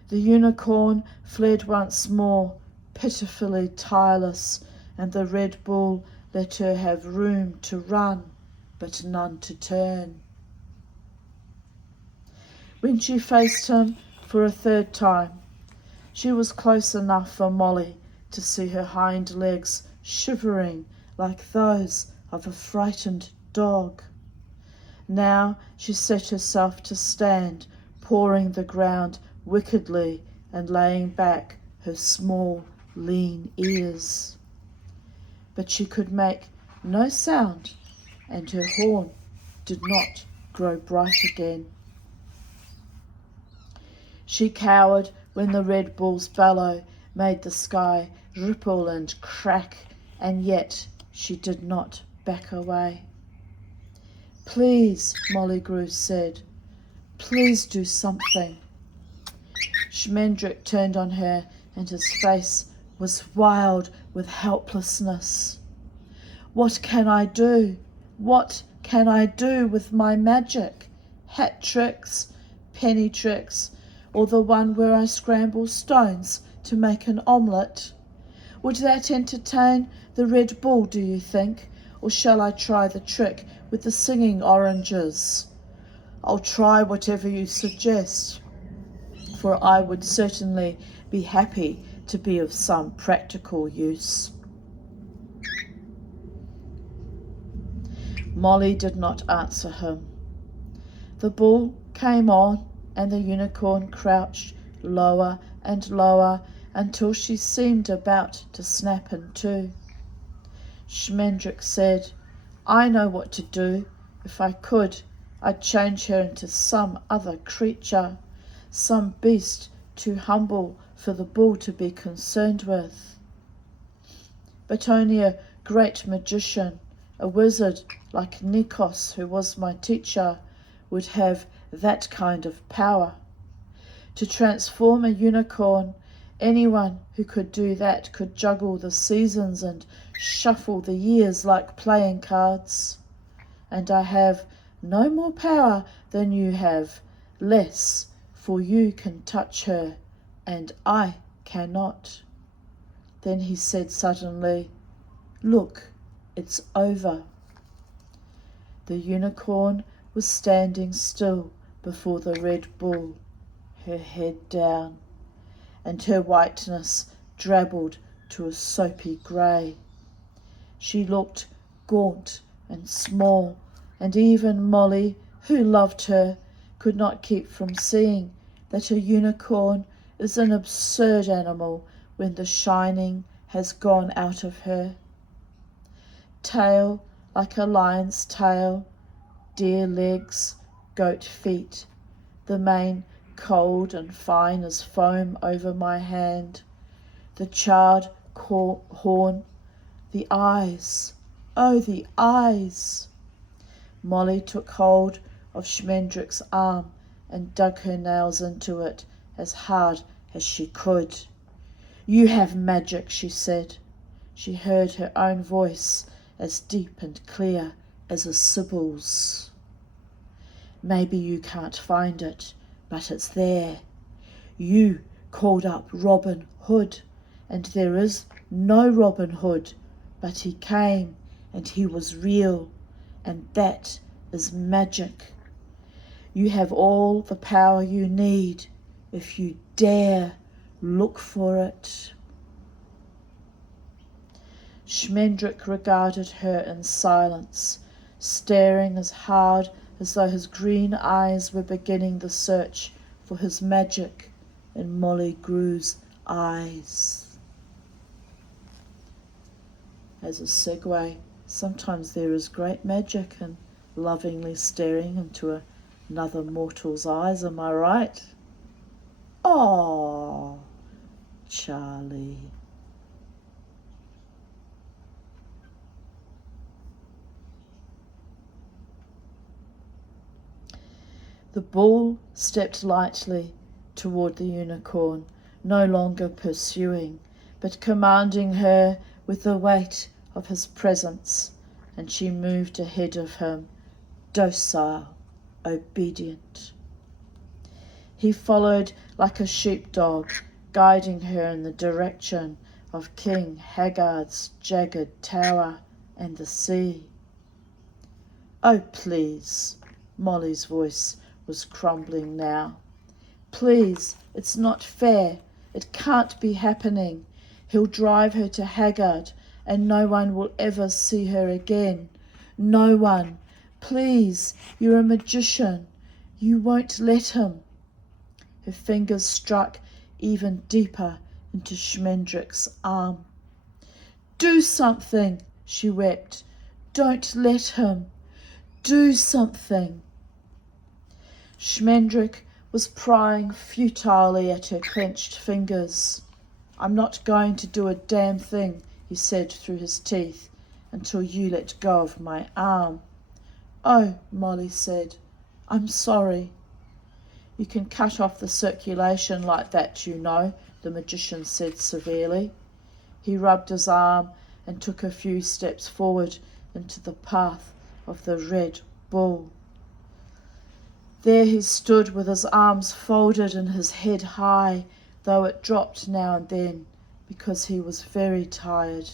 The unicorn fled once more, pitifully tireless, and the red bull let her have room to run, but none to turn. When she faced him for a third time, she was close enough for Molly to see her hind legs shivering like those of a frightened dog. Now she set herself to stand, pawing the ground wickedly and laying back her small, lean ears. But she could make no sound, and her horn did not grow bright again. She cowered when the red bull's bellow made the sky ripple and crack, and yet she did not back away. "Please," Molly Grew said, "please do something." Schmendrick turned on her, and his face was wild with helplessness. "What can I do? What can I do with my magic? Hat tricks, penny tricks, or the one where I scramble stones to make an omelette? Would that entertain the red bull, do you think? Or shall I try the trick with the singing oranges? I'll try whatever you suggest, for I would certainly be happy to be of some practical use." Molly did not answer him. The bull came on, and the unicorn crouched lower and lower until she seemed about to snap in two. Schmendrick said, "I know what to do. If I could, I'd change her into some other creature, some beast too humble for the bull to be concerned with. But only a great magician, a wizard like Nikos, who was my teacher, would have that kind of power. To transform a unicorn, anyone who could do that could juggle the seasons and shuffle the years like playing cards. And I have no more power than you have, less, for you can touch her, and I cannot." Then he said suddenly, "Look, it's over." The unicorn was standing still before the red bull, her head down, and her whiteness drabbled to a soapy grey. She looked gaunt and small, and even Molly, who loved her, could not keep from seeing that a unicorn is an absurd animal when the shining has gone out of her. Tail like a lion's tail, deer legs, goat feet, the mane cold and fine as foam over my hand, the charred horn, the eyes, oh, the eyes! Molly took hold of Schmendrick's arm and dug her nails into it as hard as she could. "You have magic," she said. she heard her own voice as deep and clear as a sibyl's. Maybe you can't find it, but it's there. You called up Robin Hood, and there is no Robin Hood, but he came and he was real, and that is magic. You have all the power you need if you dare look for it. Schmendrick regarded her in silence, staring as hard as though his green eyes were beginning the search for his magic in Molly Grew's eyes. As a segue, sometimes there is great magic in lovingly staring into another mortal's eyes, am I right? Oh, Charlie. The bull stepped lightly toward the unicorn, no longer pursuing, but commanding her with the weight of his presence, and she moved ahead of him, docile, obedient. He followed like a sheepdog, guiding her in the direction of King Haggard's jagged tower and the sea. Oh, please, Molly's voice was crumbling now. Please, it's not fair. It can't be happening. He'll drive her to Haggard, and no one will ever see her again. No one. Please, you're a magician. You won't let him. Her fingers struck even deeper into Schmendrick's arm. Do something, she wept. Don't let him. Do something. Schmendrick was prying futilely at her clenched fingers. I'm not going to do a damn thing, he said through his teeth, until you let go of my arm. Oh, Molly said, I'm sorry. You can cut off the circulation like that, you know, the magician said severely. He rubbed his arm and took a few steps forward into the path of the Red Bull. There he stood with his arms folded and his head high, though it dropped now and then because he was very tired.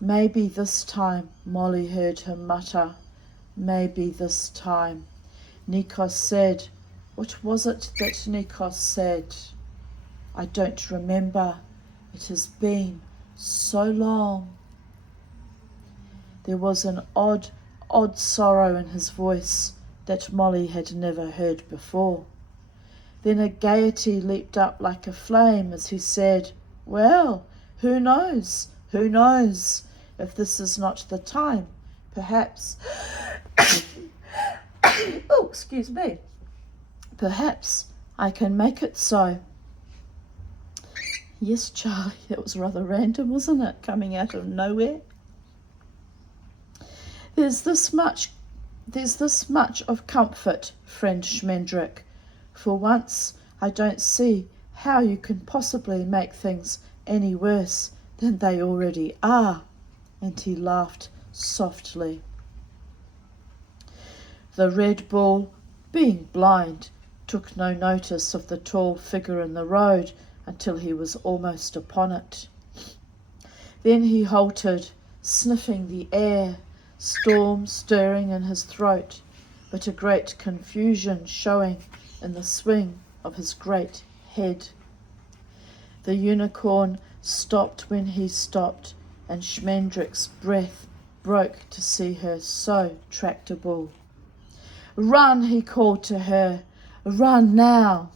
Maybe this time, Molly heard him mutter. Maybe this time. Nikos said, what was it that Nikos said? I don't remember. It has been so long. There was an odd sorrow in his voice that Molly had never heard before. Then a gaiety leaped up like a flame as he said, well, who knows? Who knows? If this is not the time, perhaps... oh, excuse me. Perhaps I can make it so. Yes, Charlie, that was rather random, wasn't it? Coming out of nowhere. There's this much of comfort, friend Schmendrick. For once, I don't see how you can possibly make things any worse than they already are. And he laughed softly. The Red Bull, being blind, took no notice of the tall figure in the road until he was almost upon it. Then he halted, sniffing the air, storm stirring in his throat, but a great confusion showing in the swing of his great head. The unicorn stopped when he stopped, and Schmendrick's breath broke to see her so tractable. Run, he called to her, run now.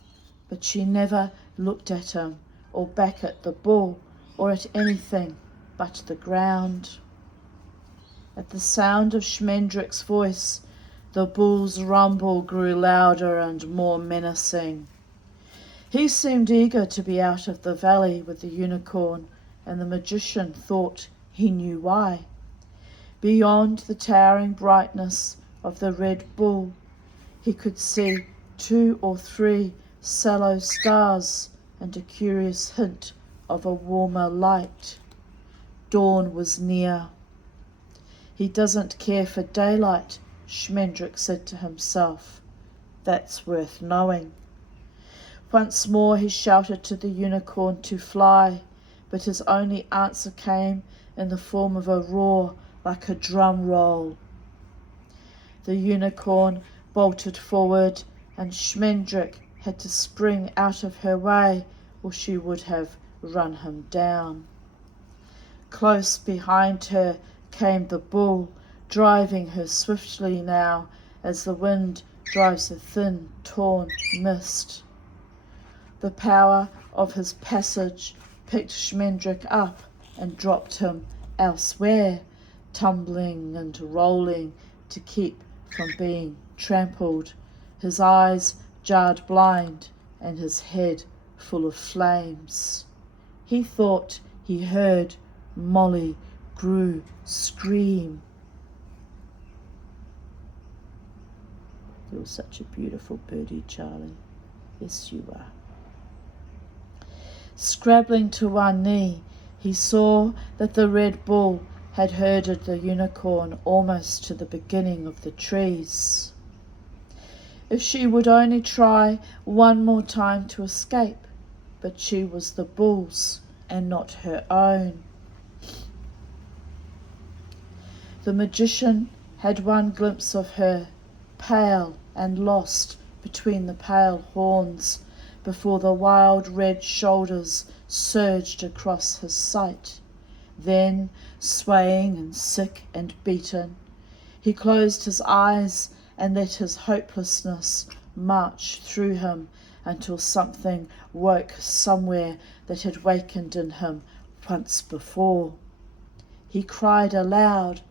But she never looked at him, or back at the bull, or at anything but the ground. At the sound of Schmendrick's voice, the bull's rumble grew louder and more menacing. He seemed eager to be out of the valley with the unicorn, and the magician thought he knew why. Beyond the towering brightness of the Red Bull, he could see 2 or 3 sallow stars and a curious hint of a warmer light. Dawn was near. He doesn't care for daylight, Schmendrick said to himself. That's worth knowing. Once more he shouted to the unicorn to fly, but his only answer came in the form of a roar like a drum roll. The unicorn bolted forward, and Schmendrick had to spring out of her way, or she would have run him down. Close behind her came the bull, driving her swiftly now, as the wind drives a thin, torn mist. The power of his passage picked Schmendrick up and dropped him elsewhere, tumbling and rolling to keep from being trampled, his eyes jarred blind and his head full of flames. He thought he heard Molly Grew scream. You're such a beautiful birdie, Charlie. Yes, you are. Scrabbling to one knee, he saw that the Red Bull had herded the unicorn almost to the beginning of the trees. If she would only try one more time to escape, but she was the bull's and not her own. The magician had one glimpse of her, pale and lost between the pale horns, before the wild red shoulders surged across his sight. Then, swaying and sick and beaten, he closed his eyes and let his hopelessness march through him until something woke somewhere that had wakened in him once before. He cried aloud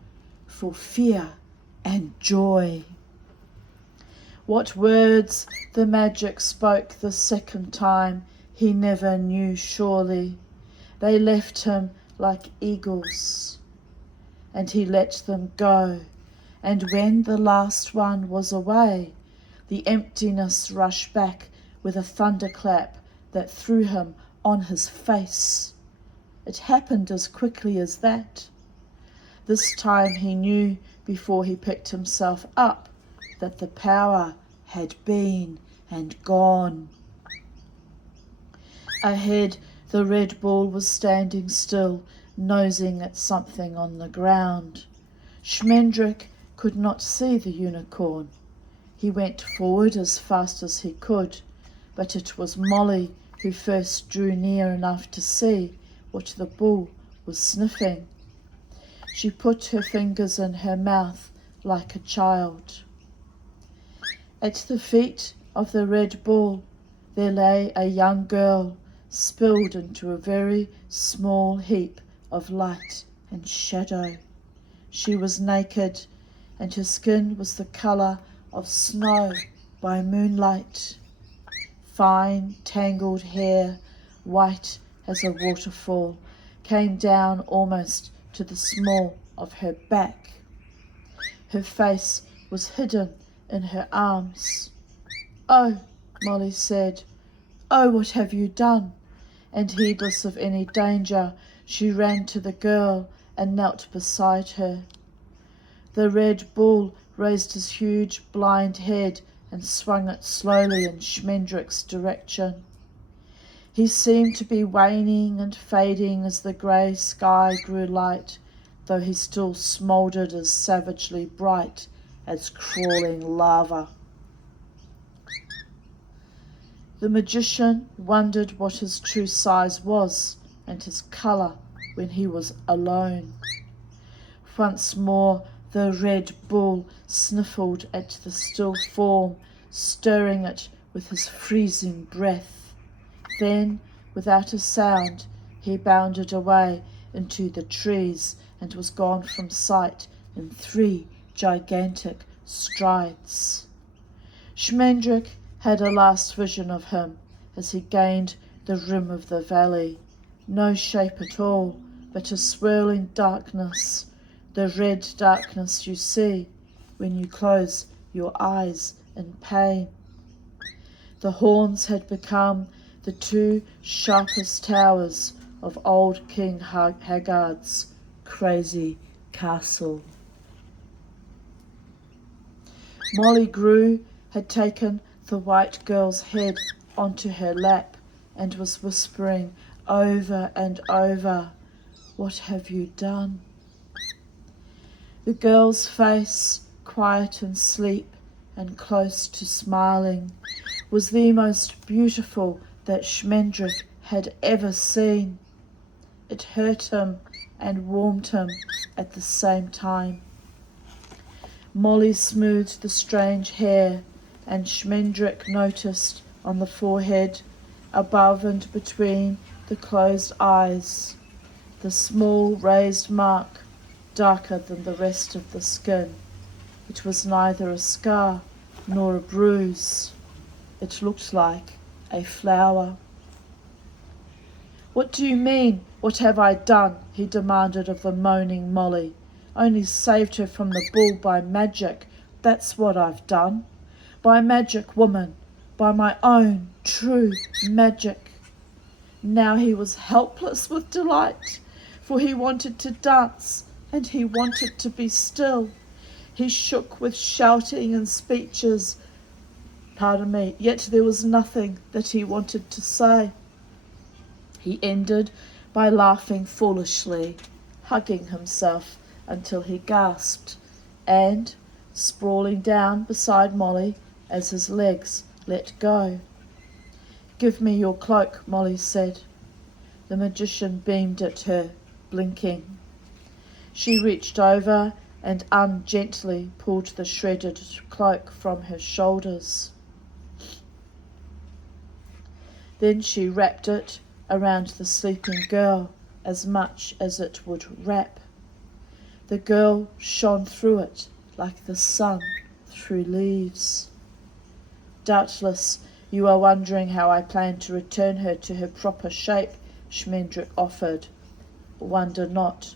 for fear and joy. What words the magic spoke the second time he never knew surely. They left him like eagles, and he let them go, and when the last one was away, the emptiness rushed back with a thunderclap that threw him on his face. It happened as quickly as that. This time he knew before he picked himself up that the power had been and gone. Ahead, the Red Bull was standing still, nosing at something on the ground. Schmendrick could not see the unicorn. He went forward as fast as he could, but it was Molly who first drew near enough to see what the bull was sniffing. She put her fingers in her mouth like a child. At the feet of the Red Bull there lay a young girl, spilled into a very small heap of light and shadow. She was naked, and her skin was the colour of snow by moonlight. Fine, tangled hair, white as a waterfall, came down almost to the small of her back. Her face was hidden in her arms. "Oh," Molly said, "oh, what have you done?" And heedless of any danger, she ran to the girl and knelt beside her. The Red Bull raised his huge blind head and swung it slowly in Schmendrick's direction. He seemed to be waning and fading as the grey sky grew light, though he still smouldered as savagely bright as crawling lava. The magician wondered what his true size was and his colour when he was alone. Once more the Red Bull sniffled at the still form, stirring it with his freezing breath. Then, without a sound, he bounded away into the trees and was gone from sight in 3 gigantic strides. Schmendrick had a last vision of him as he gained the rim of the valley. No shape at all, but a swirling darkness, the red darkness you see when you close your eyes in pain. The horns had become the 2 sharpest towers of old King Haggard's crazy castle. Molly Grew had taken the white girl's head onto her lap and was whispering over and over, "What have you done?" The girl's face, quiet and sleep and close to smiling, was the most beautiful that Schmendrick had ever seen. It hurt him and warmed him at the same time. Molly smoothed the strange hair, and Schmendrick noticed on the forehead, above and between the closed eyes, the small raised mark, darker than the rest of the skin. It was neither a scar nor a bruise. It looked like a flower. "What do you mean, what have I done?" he demanded of the moaning Molly. "Only saved her from the bull by magic, that's what I've done. By magic, woman, by my own true magic." Now he was helpless with delight, for he wanted to dance and he wanted to be still. He shook with shouting and speeches, yet there was nothing that he wanted to say. He ended by laughing foolishly, hugging himself until he gasped, and sprawling down beside Molly as his legs let go. "Give me your cloak," Molly said. The magician beamed at her, blinking. She reached over and ungently pulled the shredded cloak from her shoulders. Then she wrapped it around the sleeping girl as much as it would wrap. The girl shone through it like the sun through leaves. "Doubtless you are wondering how I plan to return her to her proper shape," Schmendrick offered. "Wonder not.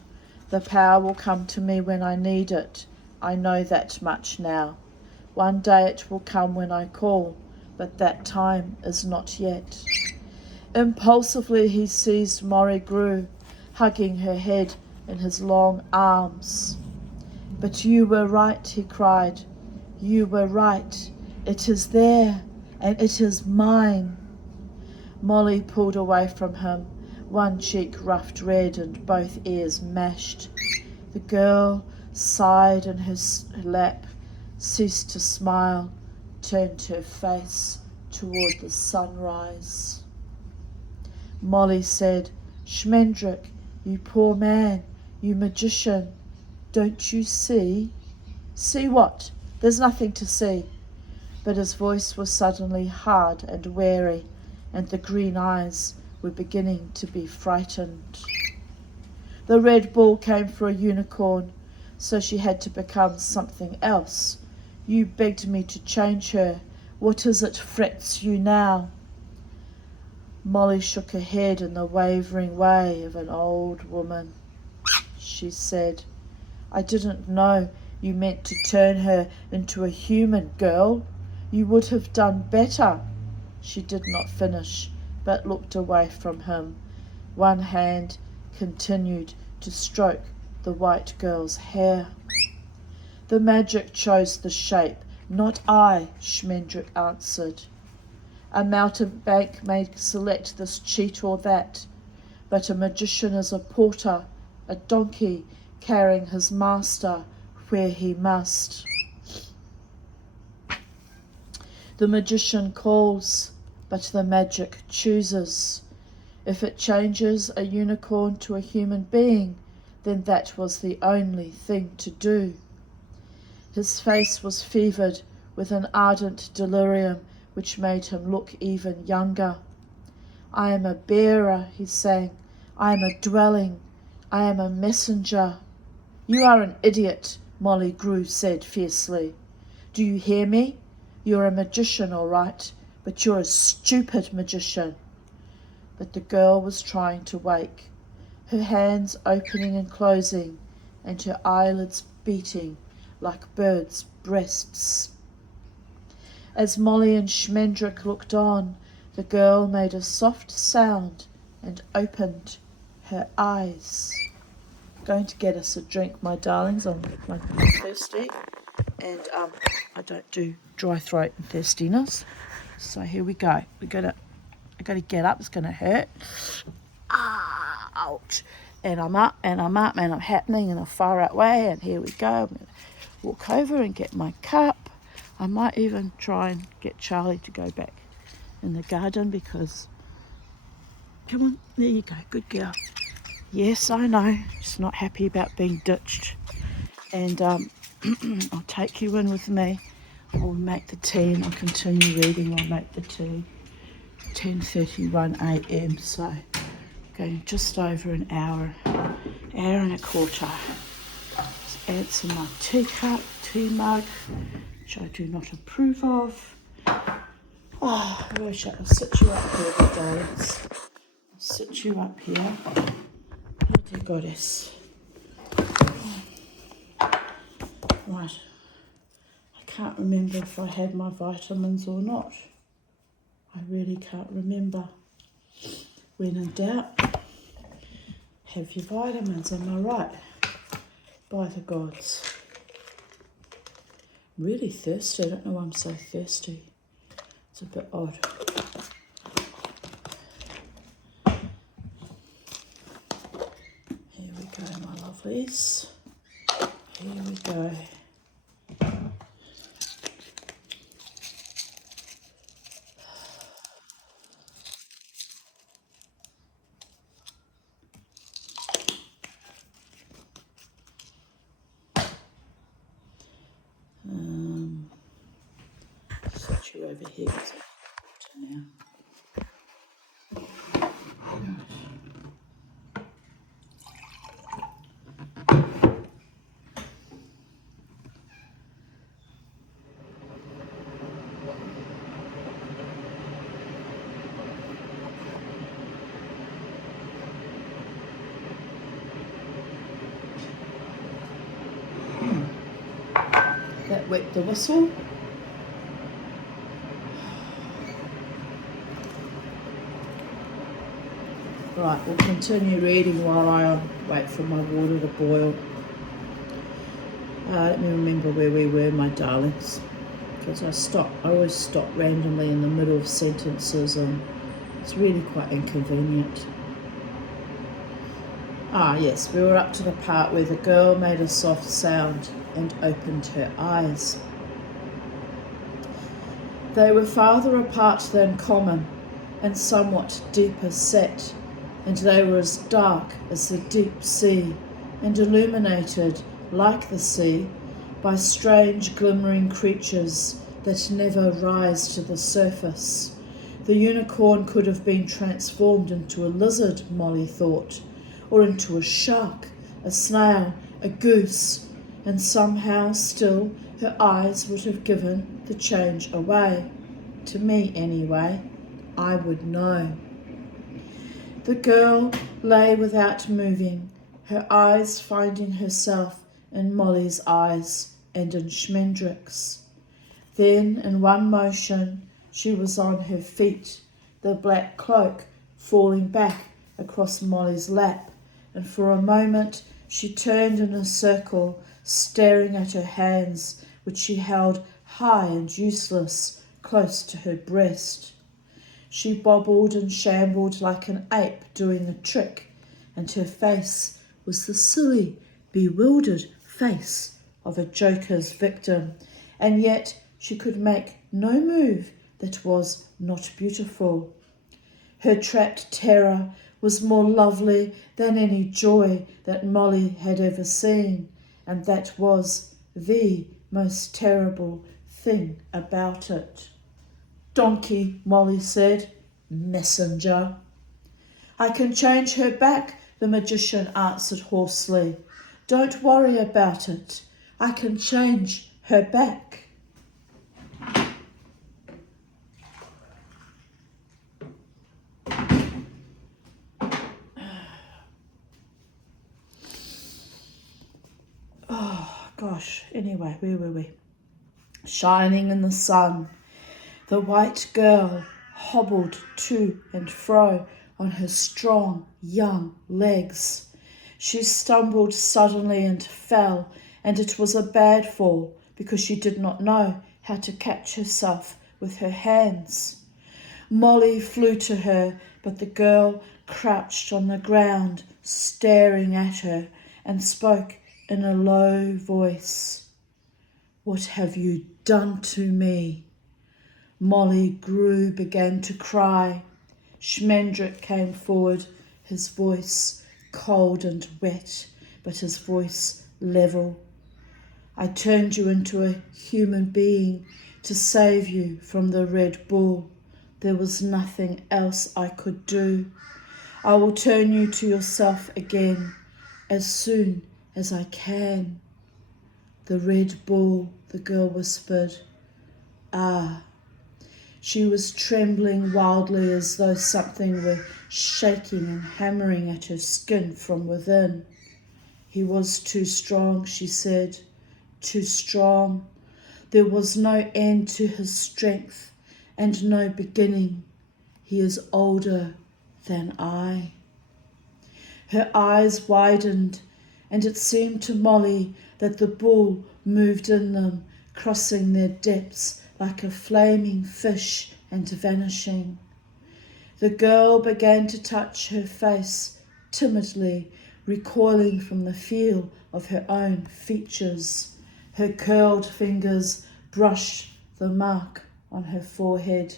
The power will come to me when I need it. I know that much now. One day it will come when I call, but that time is not yet." Impulsively he seized Molly Grew, hugging her head in his long arms. "But you were right," he cried. "You were right. It is there, and it is mine." Molly pulled away from him, one cheek ruffed red and both ears mashed. The girl sighed in her lap, ceased to smile, turned her face toward the sunrise. Molly said, "Schmendrick, you poor man, you magician, don't you see?" "See what? There's nothing to see." But his voice was suddenly hard and weary, and the green eyes were beginning to be frightened. "The Red Bull came for a unicorn, so she had to become something else. You begged me to change her. What is it frets you now?" Molly shook her head in the wavering way of an old woman. She said, "I didn't know you meant to turn her into a human girl. You would have done better." She did not finish, but looked away from him. One hand continued to stroke the white girl's hair. "The magic chose the shape, not I," Schmendrick answered. "A mountebank may select this cheat or that, but a magician is a porter, a donkey carrying his master where he must." The magician calls, but the magic chooses. If it changes a unicorn to a human being, then that was the only thing to do. His face was fevered with an ardent delirium which made him look even younger. "I am a bearer," he sang. "I am a dwelling. I am a messenger." "You are an idiot," Molly Grew said fiercely. "Do you hear me? You're a magician, all right, but you're a stupid magician." But the girl was trying to wake, her hands opening and closing, and her eyelids beating like birds' breasts. As Molly and Schmendrick looked on, the girl made a soft sound and opened her eyes. Going to get us a drink, my darlings. I'm thirsty, and I don't do dry throat and thirstiness. So here we go. I gotta get up. It's gonna hurt. Ouch! And I'm up, and I'm happening in a far out way. And here we go. I'm gonna walk over and get my cup. I might even try and get Charlie to go back in the garden because. Come on, there you go. Good girl. Yes, I know. She's not happy about being ditched. And I'll take you in with me. I'll make the tea and I'll continue reading. I'll make the tea. 10:31 a.m. So going just over an hour and a quarter. Just add some of my teacup, tea mug, which I do not approve of. Oh, I wish I could sit you up here, darlings. I'll sit you up here. Bloody goddess. Right. I can't remember if I had my vitamins or not. I really can't remember. When in doubt, have your vitamins, am I right? By the gods. I'm really thirsty. I don't know why I'm so thirsty. It's a bit odd. Here we go, my lovelies. Here we go. Set you over here now. That wet the whistle. Right, we'll continue reading while I wait for my water to boil. Let me remember where we were, my darlings, because I always stop randomly in the middle of sentences and it's really quite inconvenient. Yes, we were up to the part where the girl made a soft sound and opened her eyes. They were farther apart than common and somewhat deeper set, and they were as dark as the deep sea, and illuminated, like the sea, by strange glimmering creatures that never rise to the surface. The unicorn could have been transformed into a lizard, Molly thought, or into a shark, a snail, a goose, and somehow still her eyes would have given the change away. To me, anyway. I would know. The girl lay without moving, her eyes finding herself in Molly's eyes and in Schmendrick's. Then, in one motion, she was on her feet, the black cloak falling back across Molly's lap, and for a moment she turned in a circle, staring at her hands, which she held high and useless, close to her breast. She bobbled and shambled like an ape doing a trick, and her face was the silly, bewildered face of a joker's victim, and yet she could make no move that was not beautiful. Her trapped terror was more lovely than any joy that Molly had ever seen, and that was the most terrible thing about it. Donkey, Molly said. Messenger. I can change her back, the magician answered hoarsely. Don't worry about it. I can change her back. Oh, gosh. Anyway, where were we? Shining in the sun, the white girl hobbled to and fro on her strong young legs. She stumbled suddenly and fell, and it was a bad fall because she did not know how to catch herself with her hands. Molly flew to her, but the girl crouched on the ground, staring at her, and spoke in a low voice. "What have you done to me?" Molly began to cry. Schmendrick came forward, his voice cold and wet, but his voice level. "I turned you into a human being to save you from the Red Bull. There was nothing else I could do. I will turn you to yourself again as soon as I can." "The Red Bull," the girl whispered. "Ah." She was trembling wildly as though something were shaking and hammering at her skin from within. "He was too strong," she said. "Too strong. There was no end to his strength and no beginning. He is older than I." Her eyes widened, and it seemed to Molly that the bull moved in them, crossing their depths like a flaming fish and vanishing. The girl began to touch her face timidly, recoiling from the feel of her own features. Her curled fingers brushed the mark on her forehead,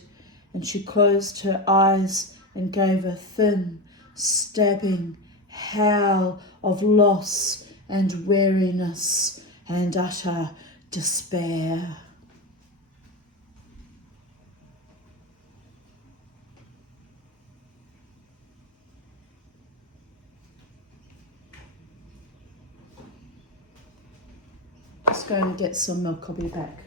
and she closed her eyes and gave a thin, stabbing howl of loss and weariness and utter despair. Let's go and get some milk. I'll be back.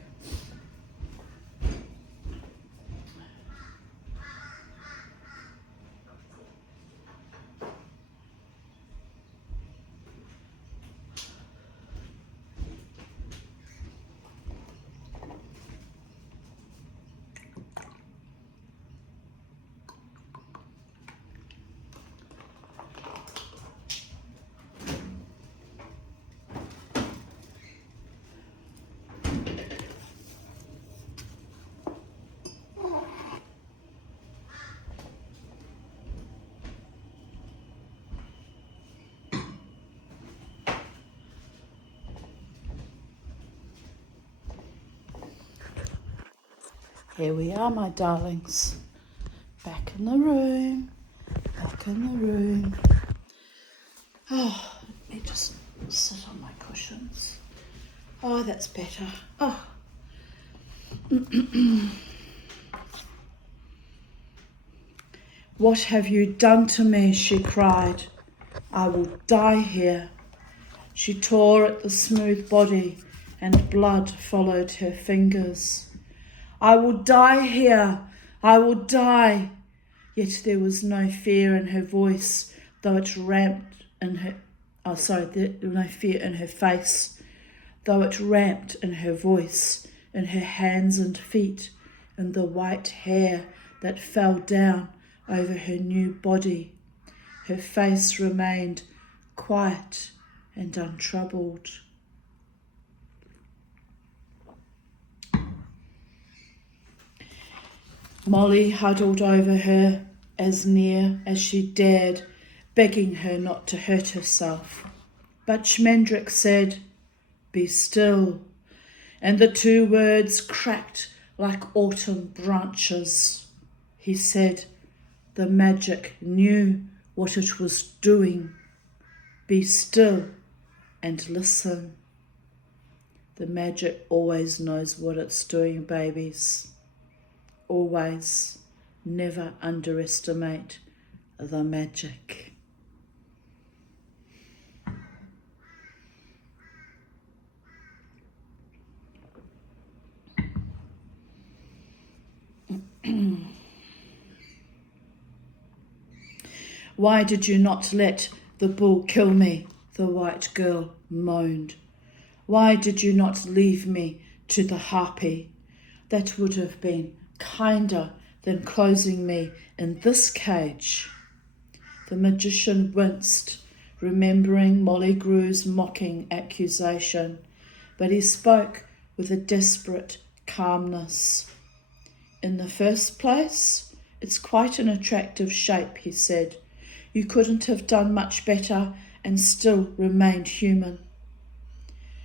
Here we are, my darlings. Back in the room. Back in the room. Oh, let me just sit on my cushions. Oh, that's better. Oh. "What have you done to me?" she cried. "I will die here." She tore at the smooth body, and blood followed her fingers. "I will die here. I will die." Yet there was no fear in her voice, though it ramped in her. No fear in her face, though it ramped in her voice, in her hands and feet, in the white hair that fell down over her new body. Her face remained quiet and untroubled. Molly huddled over her as near as she dared, begging her not to hurt herself. But Schmendrick said, "Be still," and the two words cracked like autumn branches. He said, "The magic knew what it was doing. Be still and listen." The magic always knows what it's doing, babies. Always. Never underestimate the magic. "Why did you not let the bull kill me?" the white girl moaned. "Why did you not leave me to the harpy? That would have been kinder than closing me in this cage." The magician winced, remembering Molly Grew's mocking accusation, but he spoke with a desperate calmness. In the first place, it's quite an attractive shape, he said. You couldn't have done much better and still remained human.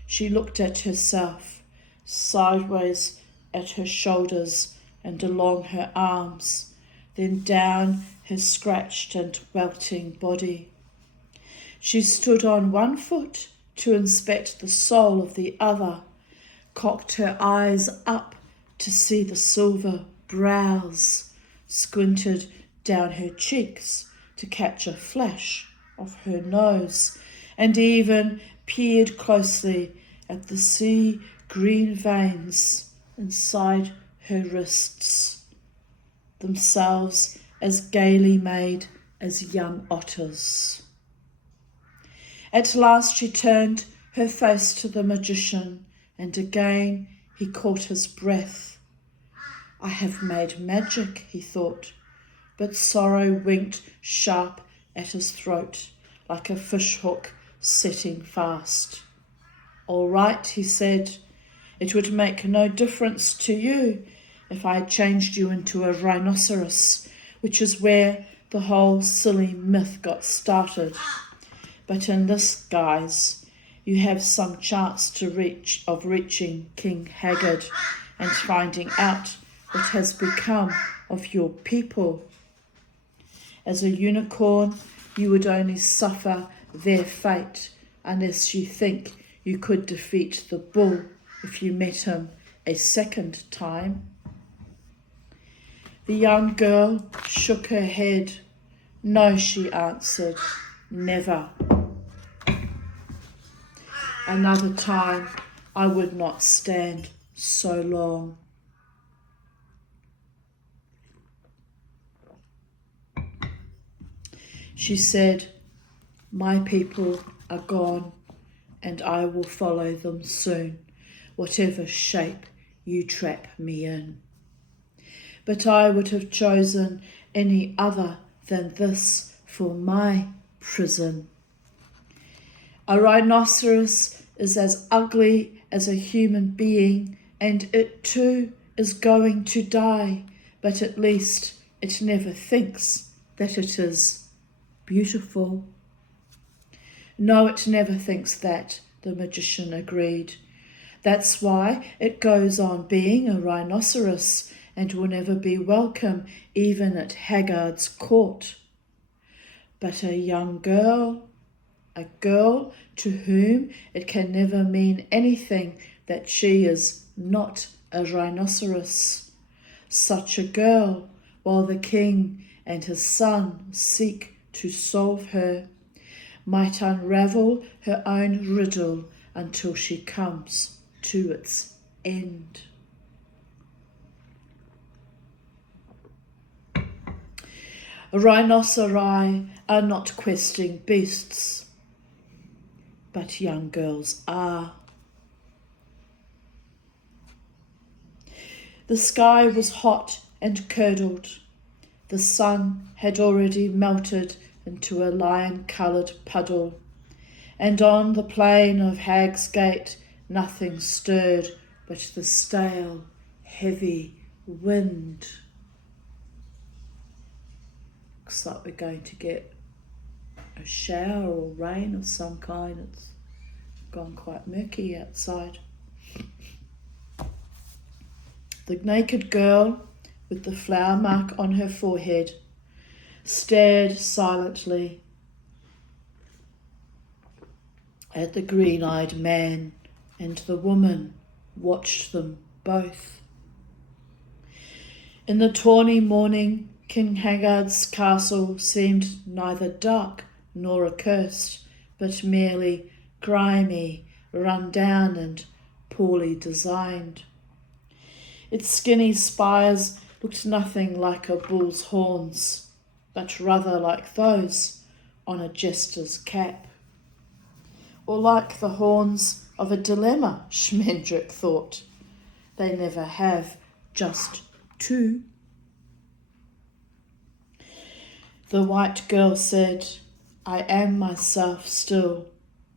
She looked at herself, sideways at her shoulders and along her arms, then down her scratched and welting body. She stood on one foot to inspect the sole of the other, cocked her eyes up to see the silver brows, squinted down her cheeks to catch a flash of her nose, and even peered closely at the sea green veins inside her wrists, themselves as gaily made as young otters. At last she turned her face to the magician, and again he caught his breath. I have made magic, he thought, but sorrow winked sharp at his throat like a fishhook setting fast. All right, he said, it would make no difference to you if I changed you into a rhinoceros, which is where the whole silly myth got started. But in this guise, you have some chance of reaching King Haggard and finding out what has become of your people. As a unicorn, you would only suffer their fate unless you think you could defeat the bull if you met him a second time. The young girl shook her head. No, she answered, never. Another time I would not stand so long. She said, my people are gone, and I will follow them soon, whatever shape you trap me in. But I would have chosen any other than this for my prison. A rhinoceros is as ugly as a human being, and it too is going to die, but at least it never thinks that it is beautiful. No, it never thinks that, the magician agreed. That's why it goes on being a rhinoceros and will never be welcome even at Haggard's court. But a young girl, a girl to whom it can never mean anything that she is not a rhinoceros. Such a girl, while the king and his son seek to solve her, might unravel her own riddle until she comes to its end. Rhinoceri are not questing beasts, but young girls are. The sky was hot and curdled. The sun had already melted into a lion-coloured puddle, and on the plain of Hag's Gate nothing stirred but the stale, heavy wind. Looks like we're going to get a shower or rain of some kind. It's gone quite murky outside. The naked girl with the flower mark on her forehead stared silently at the green-eyed man, and the woman watched them both. In the tawny morning, King Haggard's castle seemed neither dark nor accursed, but merely grimy, run down and poorly designed. Its skinny spires looked nothing like a bull's horns, but rather like those on a jester's cap. Or like the horns of a dilemma, Schmendrick thought. They never have just two. The white girl said, I am myself still.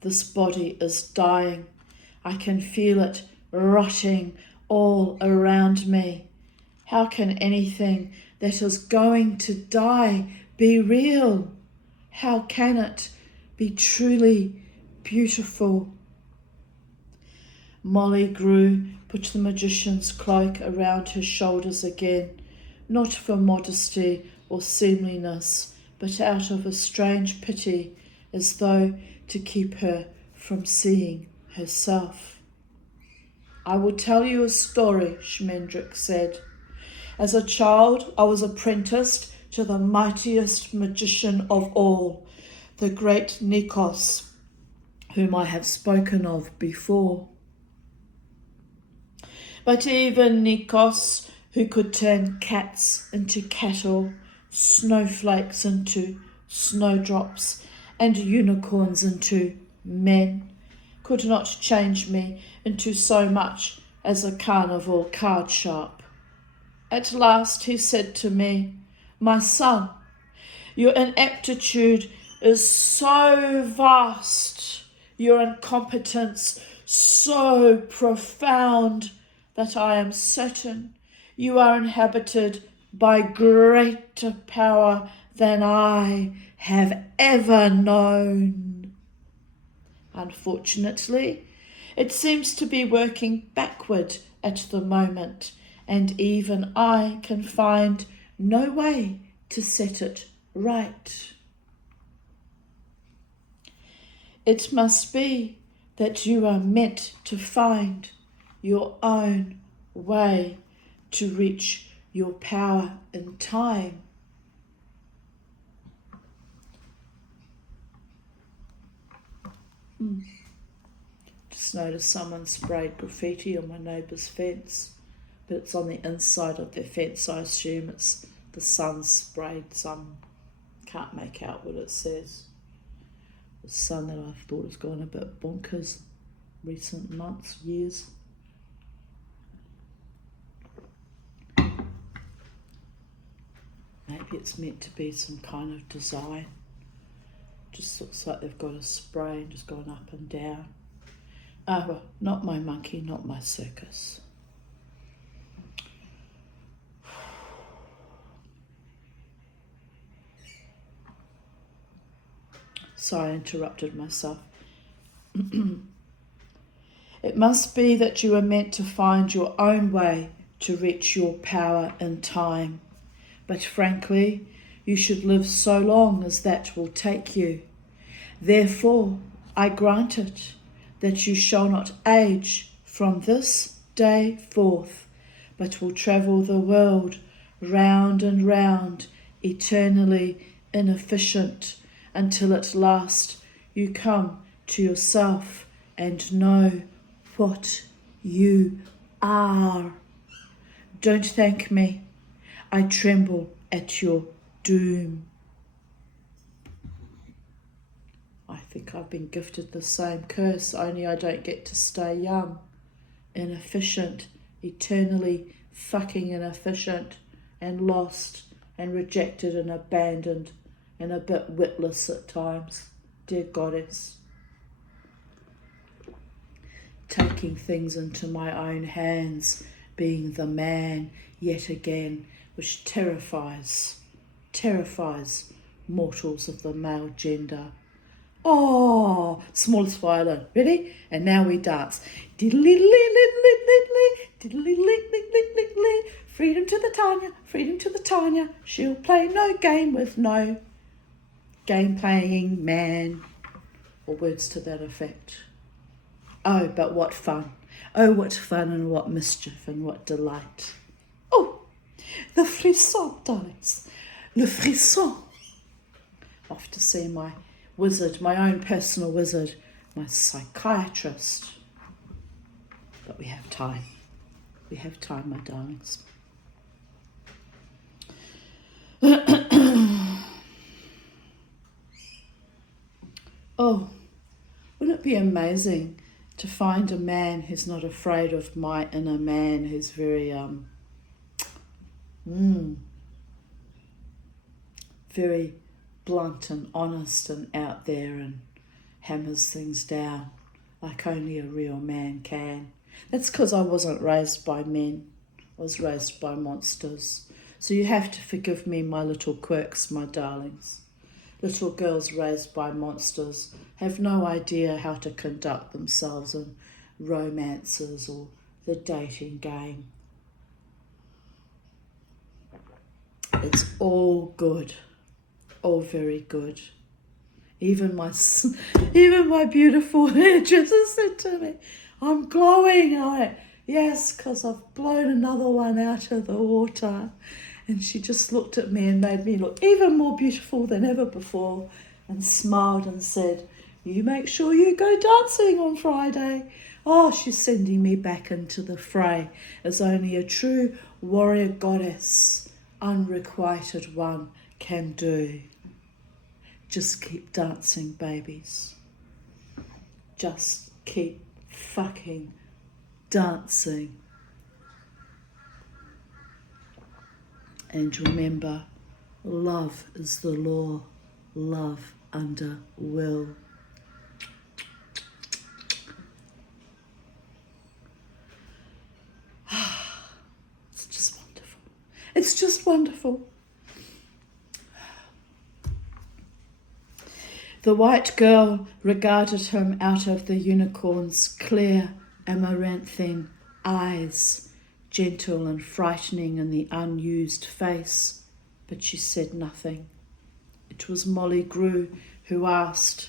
This body is dying. I can feel it rotting all around me. How can anything that is going to die be real? How can it be truly beautiful? Molly Grew put the magician's cloak around her shoulders again, not for modesty or seemliness, but out of a strange pity, as though to keep her from seeing herself. I will tell you a story, Schmendrick said. As a child, I was apprenticed to the mightiest magician of all, the great Nikos, whom I have spoken of before. But even Nikos, who could turn cats into cattle, snowflakes into snowdrops, and unicorns into men, could not change me into so much as a carnival card sharp. At last he said to me, my son, your ineptitude is so vast, your incompetence so profound, that I am certain you are inhabited by greater power than I have ever known. Unfortunately, it seems to be working backward at the moment, and even I can find no way to set it right. It must be that you are meant to find your own way to reach your power in time. Just noticed someone sprayed graffiti on my neighbour's fence, but it's on the inside of their fence, so I assume it's the sun sprayed some, can't make out what it says. The sun that I thought has gone a bit bonkers recent months, years. Maybe it's meant to be some kind of design. Just looks like they've got a spray and just gone up and down. Ah, well, not my monkey, not my circus. Sorry, I interrupted myself. It must be that you are meant to find your own way to reach your power in time. But frankly, you should live so long as that will take you. Therefore, I grant it that you shall not age from this day forth, but will travel the world round and round, eternally inefficient, until at last you come to yourself and know what you are. Don't thank me. I tremble at your doom. I think I've been gifted the same curse, only I don't get to stay young, inefficient, eternally fucking inefficient, and lost and rejected and abandoned and a bit witless at times. Dear Goddess. Taking things into my own hands, being the man yet again, which terrifies mortals of the male gender. Oh, smallest violin. Ready? And now we dance. Freedom to the Tanya, freedom to the Tanya. She'll play no game with no game playing man. Or words to that effect. Oh, but what fun. Oh, what fun and what mischief and what delight. Oh, the frisson, darlings. Le frisson. Off to see my wizard, my own personal wizard, my psychiatrist. But we have time. We have time, my darlings. Oh, wouldn't it be amazing to find a man who's not afraid of my inner man, who's very blunt and honest and out there and hammers things down like only a real man can. That's because I wasn't raised by men. I was raised by monsters. So you have to forgive me my little quirks, my darlings. Little girls raised by monsters have no idea how to conduct themselves in romances or the dating game. It's all good, all very good. Even my beautiful hairdresser said to me, I'm glowing. I went, yes, because I've blown another one out of the water. And she just looked at me and made me look even more beautiful than ever before and smiled and said, you make sure you go dancing on Friday. Oh, she's sending me back into the fray as only a true warrior goddess, unrequited one, can do. Just keep dancing, babies. Just keep fucking dancing. And remember, love is the law. Love under will. It's just wonderful. It's just wonderful. The white girl regarded him out of the unicorn's clear amaranthine eyes, gentle and frightening in the unused face, but she said nothing. It was Molly Grew who asked,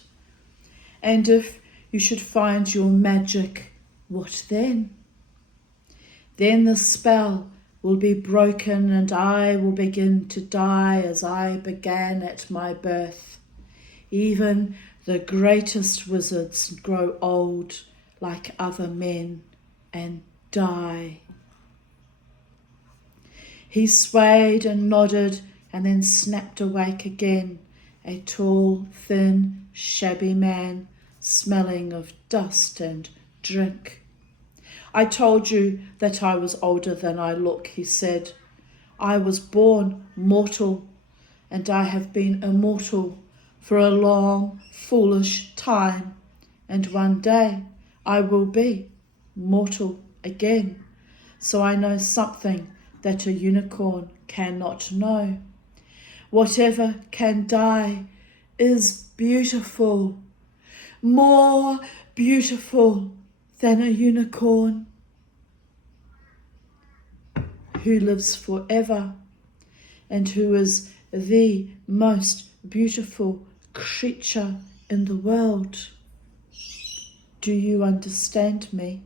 and if you should find your magic, what then? Then the spell will be broken and I will begin to die as I began at my birth. Even the greatest wizards grow old like other men and die. He swayed and nodded and then snapped awake again, a tall, thin, shabby man, smelling of dust and drink. I told you that I was older than I look, he said. I was born mortal, and I have been immortal for a long, foolish time, and one day I will be mortal again. So I know something that a unicorn cannot know. Whatever can die is beautiful, more beautiful than a unicorn who lives forever and who is the most beautiful creature in the world. Do you understand me?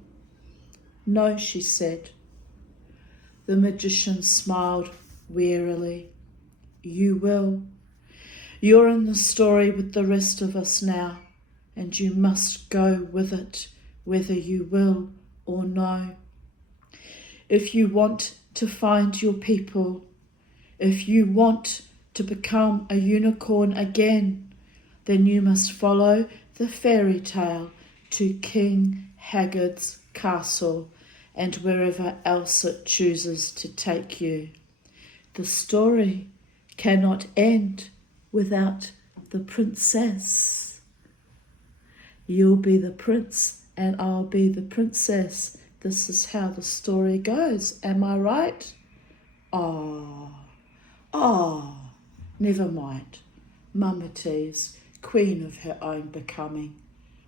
No, she said. The magician smiled wearily. You will. You're in the story with the rest of us now, and you must go with it, whether you will or no. If you want to find your people, if you want to become a unicorn again, then you must follow the fairy tale to King Haggard's castle and wherever else it chooses to take you. The story cannot end without the princess. You'll be the prince and I'll be the princess. This is how the story goes. Am I right? Oh, never mind. Mama T's queen of her own becoming.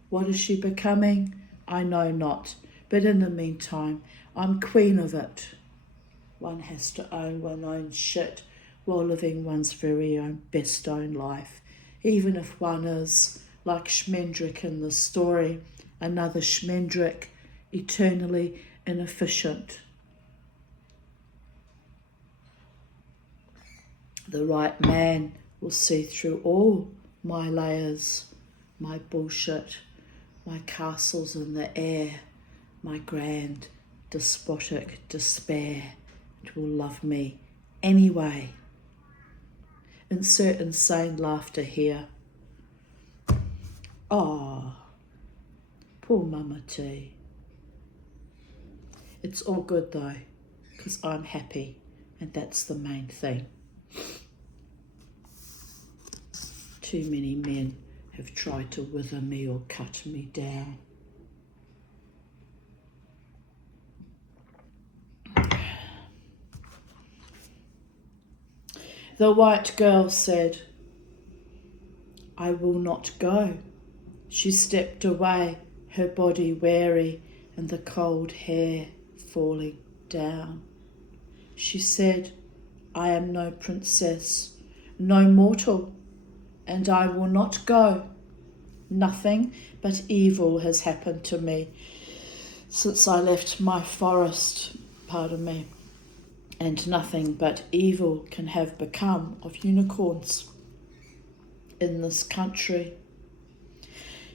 What is she becoming? I know not. But in the meantime, I'm queen of it. One has to own one's own shit while living one's very own best own life. Even if one is, like Schmendrick in the story, another Schmendrick, eternally inefficient. The right man will see through all my layers, my bullshit, my castles in the air, my grand, despotic despair. It will love me anyway. Insert insane laughter here. Oh, poor Mama T. It's all good though, because I'm happy, and that's the main thing. Too many men have tried to wither me or cut me down. The white girl said, I will not go. She stepped away, her body weary and the cold hair falling down. She said, I am no princess, no mortal, and I will not go. Nothing but evil has happened to me since I left my forest, and nothing but evil can have become of unicorns in this country.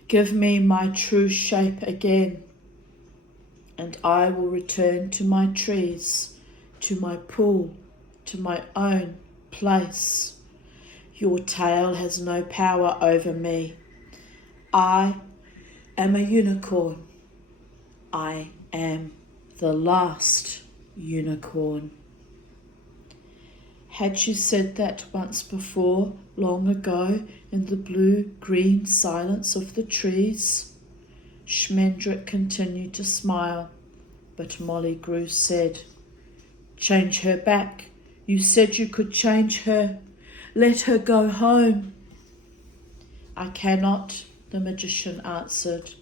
Give me my true shape again, and I will return to my trees, to my pool, to my own place. Your tail has no power over me. I am a unicorn. I am the last unicorn. Had she said that once before, long ago, in the blue-green silence of the trees? Schmendrick continued to smile, but Molly Grew said, Change her back. You said you could change her. Let her go home. I cannot, the magician answered.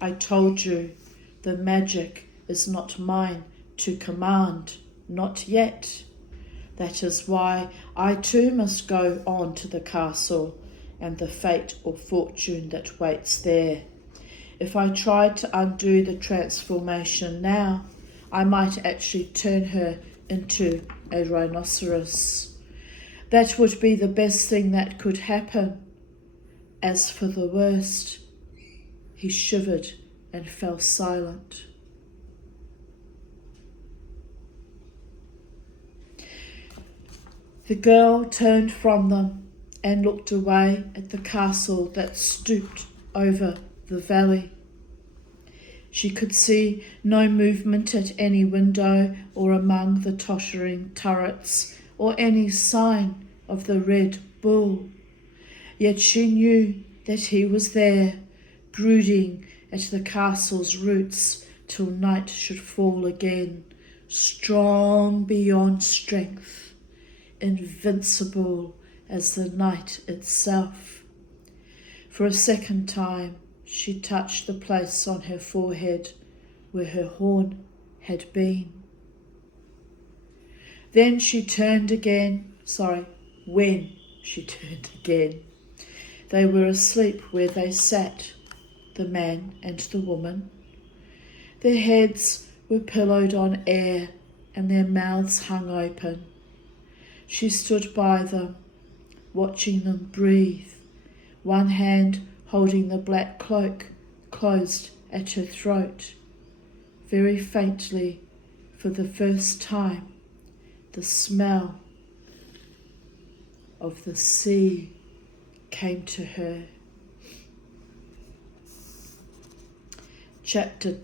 I told you, the magic is not mine to command, not yet. That is why I too must go on to the castle and the fate or fortune that waits there. If I tried to undo the transformation now, I might actually turn her into a rhinoceros. That would be the best thing that could happen. As for the worst, he shivered and fell silent. The girl turned from them and looked away at the castle that stooped over the valley. She could see no movement at any window or among the tottering turrets, or any sign of the Red Bull. Yet she knew that he was there, brooding at the castle's roots till night should fall again, strong beyond strength, invincible as the night itself. For a second time, she touched the place on her forehead where her horn had been. When she turned again, they were asleep where they sat, the man and the woman. Their heads were pillowed on air and their mouths hung open. She stood by them, watching them breathe, one hand holding the black cloak closed at her throat. Very faintly, for the first time, the smell of the sea came to her. Chapter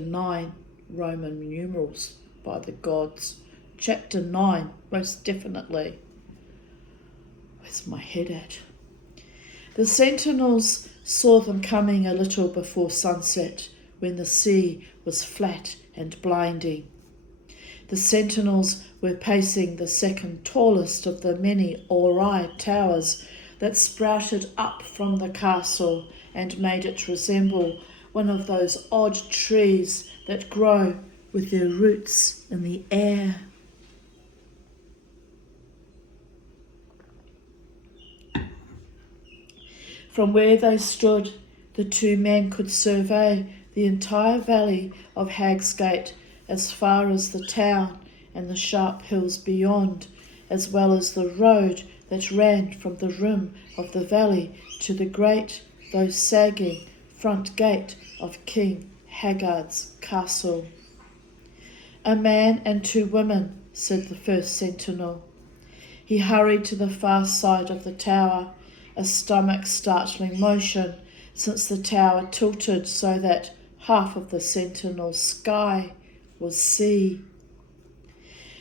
9, Roman numerals by the gods. Chapter 9, most definitely. Where's my head at? The sentinels saw them coming a little before sunset, when the sea was flat and blinding. The sentinels were pacing the second tallest of the many awry towers that sprouted up from the castle and made it resemble one of those odd trees that grow with their roots in the air. From where they stood, the two men could survey the entire valley of Hagsgate as far as the town and the sharp hills beyond, as well as the road that ran from the rim of the valley to the great, though sagging, front gate of King Haggard's castle. A man and two women, said the first sentinel. He hurried to the far side of the tower, a stomach-startling motion, since the tower tilted so that half of the sentinel's sky was sea.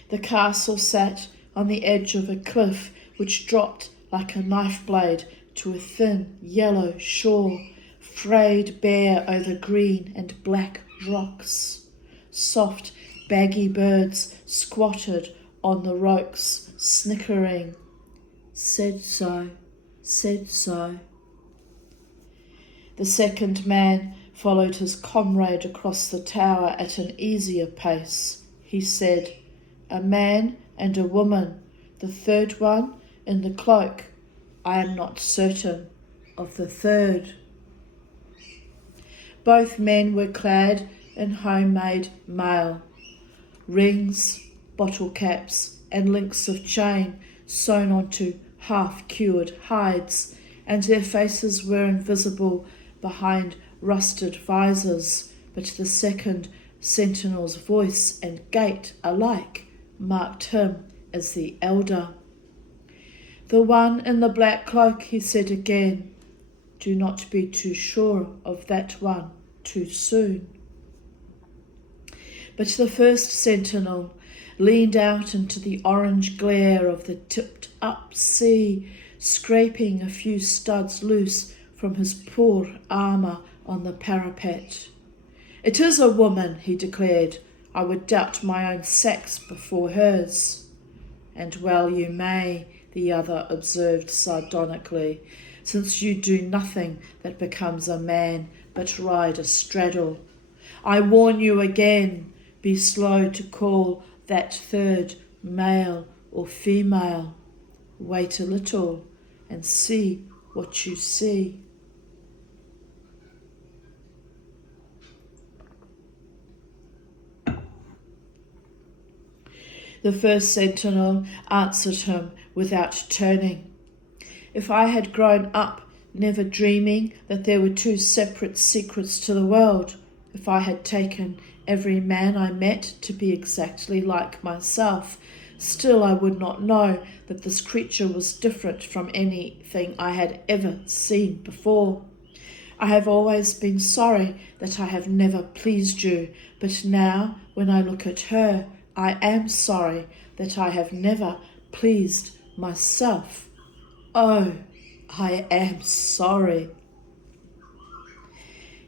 The castle sat on the edge of a cliff which dropped like a knife blade to a thin yellow shore, frayed bare over green and black rocks. Soft, baggy birds squatted on the rocks, snickering. Said so, said so. The second man followed his comrade across the tower at an easier pace. He said, "A man and a woman, the third one in the cloak. I am not certain of the third." Both men were clad in homemade mail, rings, bottle caps, and links of chain sewn onto half-cured hides, and their faces were invisible behind rusted visors, but the second sentinel's voice and gait alike marked him as the elder. "The one in the black cloak," he said again. "Do not be too sure of that one too soon." But the first sentinel leaned out into the orange glare of the tipped-up sea, scraping a few studs loose from his poor armour on the parapet. "It is a woman," he declared. "I would doubt my own sex before hers." "And well you may," the other observed sardonically, "since you do nothing that becomes a man but ride a straddle. I warn you again, be slow to call that third male or female. Wait a little and see what you see." The first sentinel answered him without turning. "If I had grown up never dreaming that there were two separate secrets to the world, if I had taken every man I met to be exactly like myself, still I would not know that this creature was different from anything I had ever seen before. I have always been sorry that I have never pleased you, but now when I look at her, I am sorry that I have never pleased myself. Oh, I am sorry."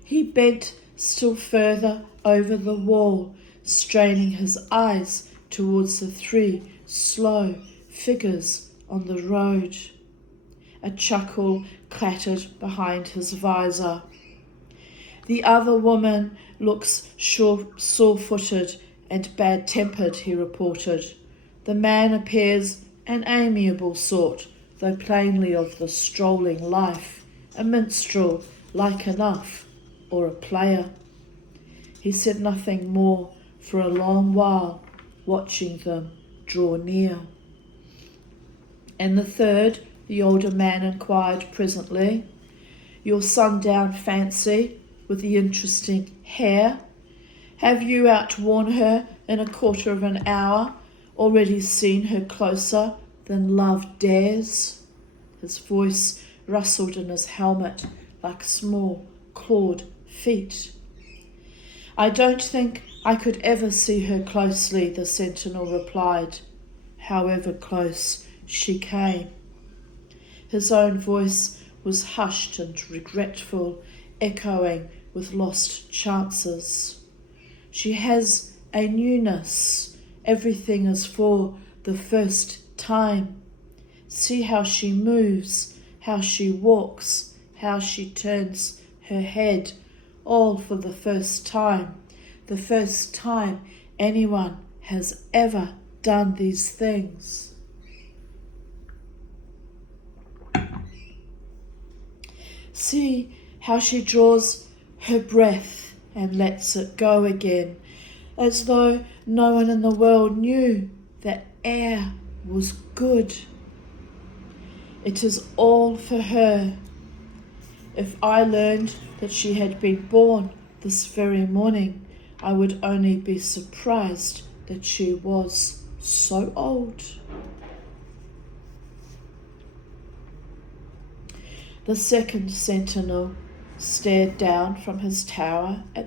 He bent still further over the wall, straining his eyes towards the three slow figures on the road. A chuckle clattered behind his visor. "The other woman looks sore-footed and bad-tempered," he reported. "The man appears an amiable sort, though plainly of the strolling life, a minstrel like enough, or a player." He said nothing more for a long while, watching them draw near. "And the third?" the older man inquired presently. "Your sundown fancy with the interesting hair? Have you outworn her in a quarter of an hour, already seen her closer than love dares?" His voice rustled in his helmet like small clawed feet. "I don't think I could ever see her closely," the sentinel replied, "however close she came." His own voice was hushed and regretful, echoing with lost chances. "She has a newness. Everything is for the first time. See how she moves, how she walks, how she turns her head, all for the first time anyone has ever done these things." "See how she draws her breath and lets it go again, as though no one in the world knew that air was good. It is all for her. If I learned that she had been born this very morning, I would only be surprised that she was so old." The second sentinel stared down from his tower at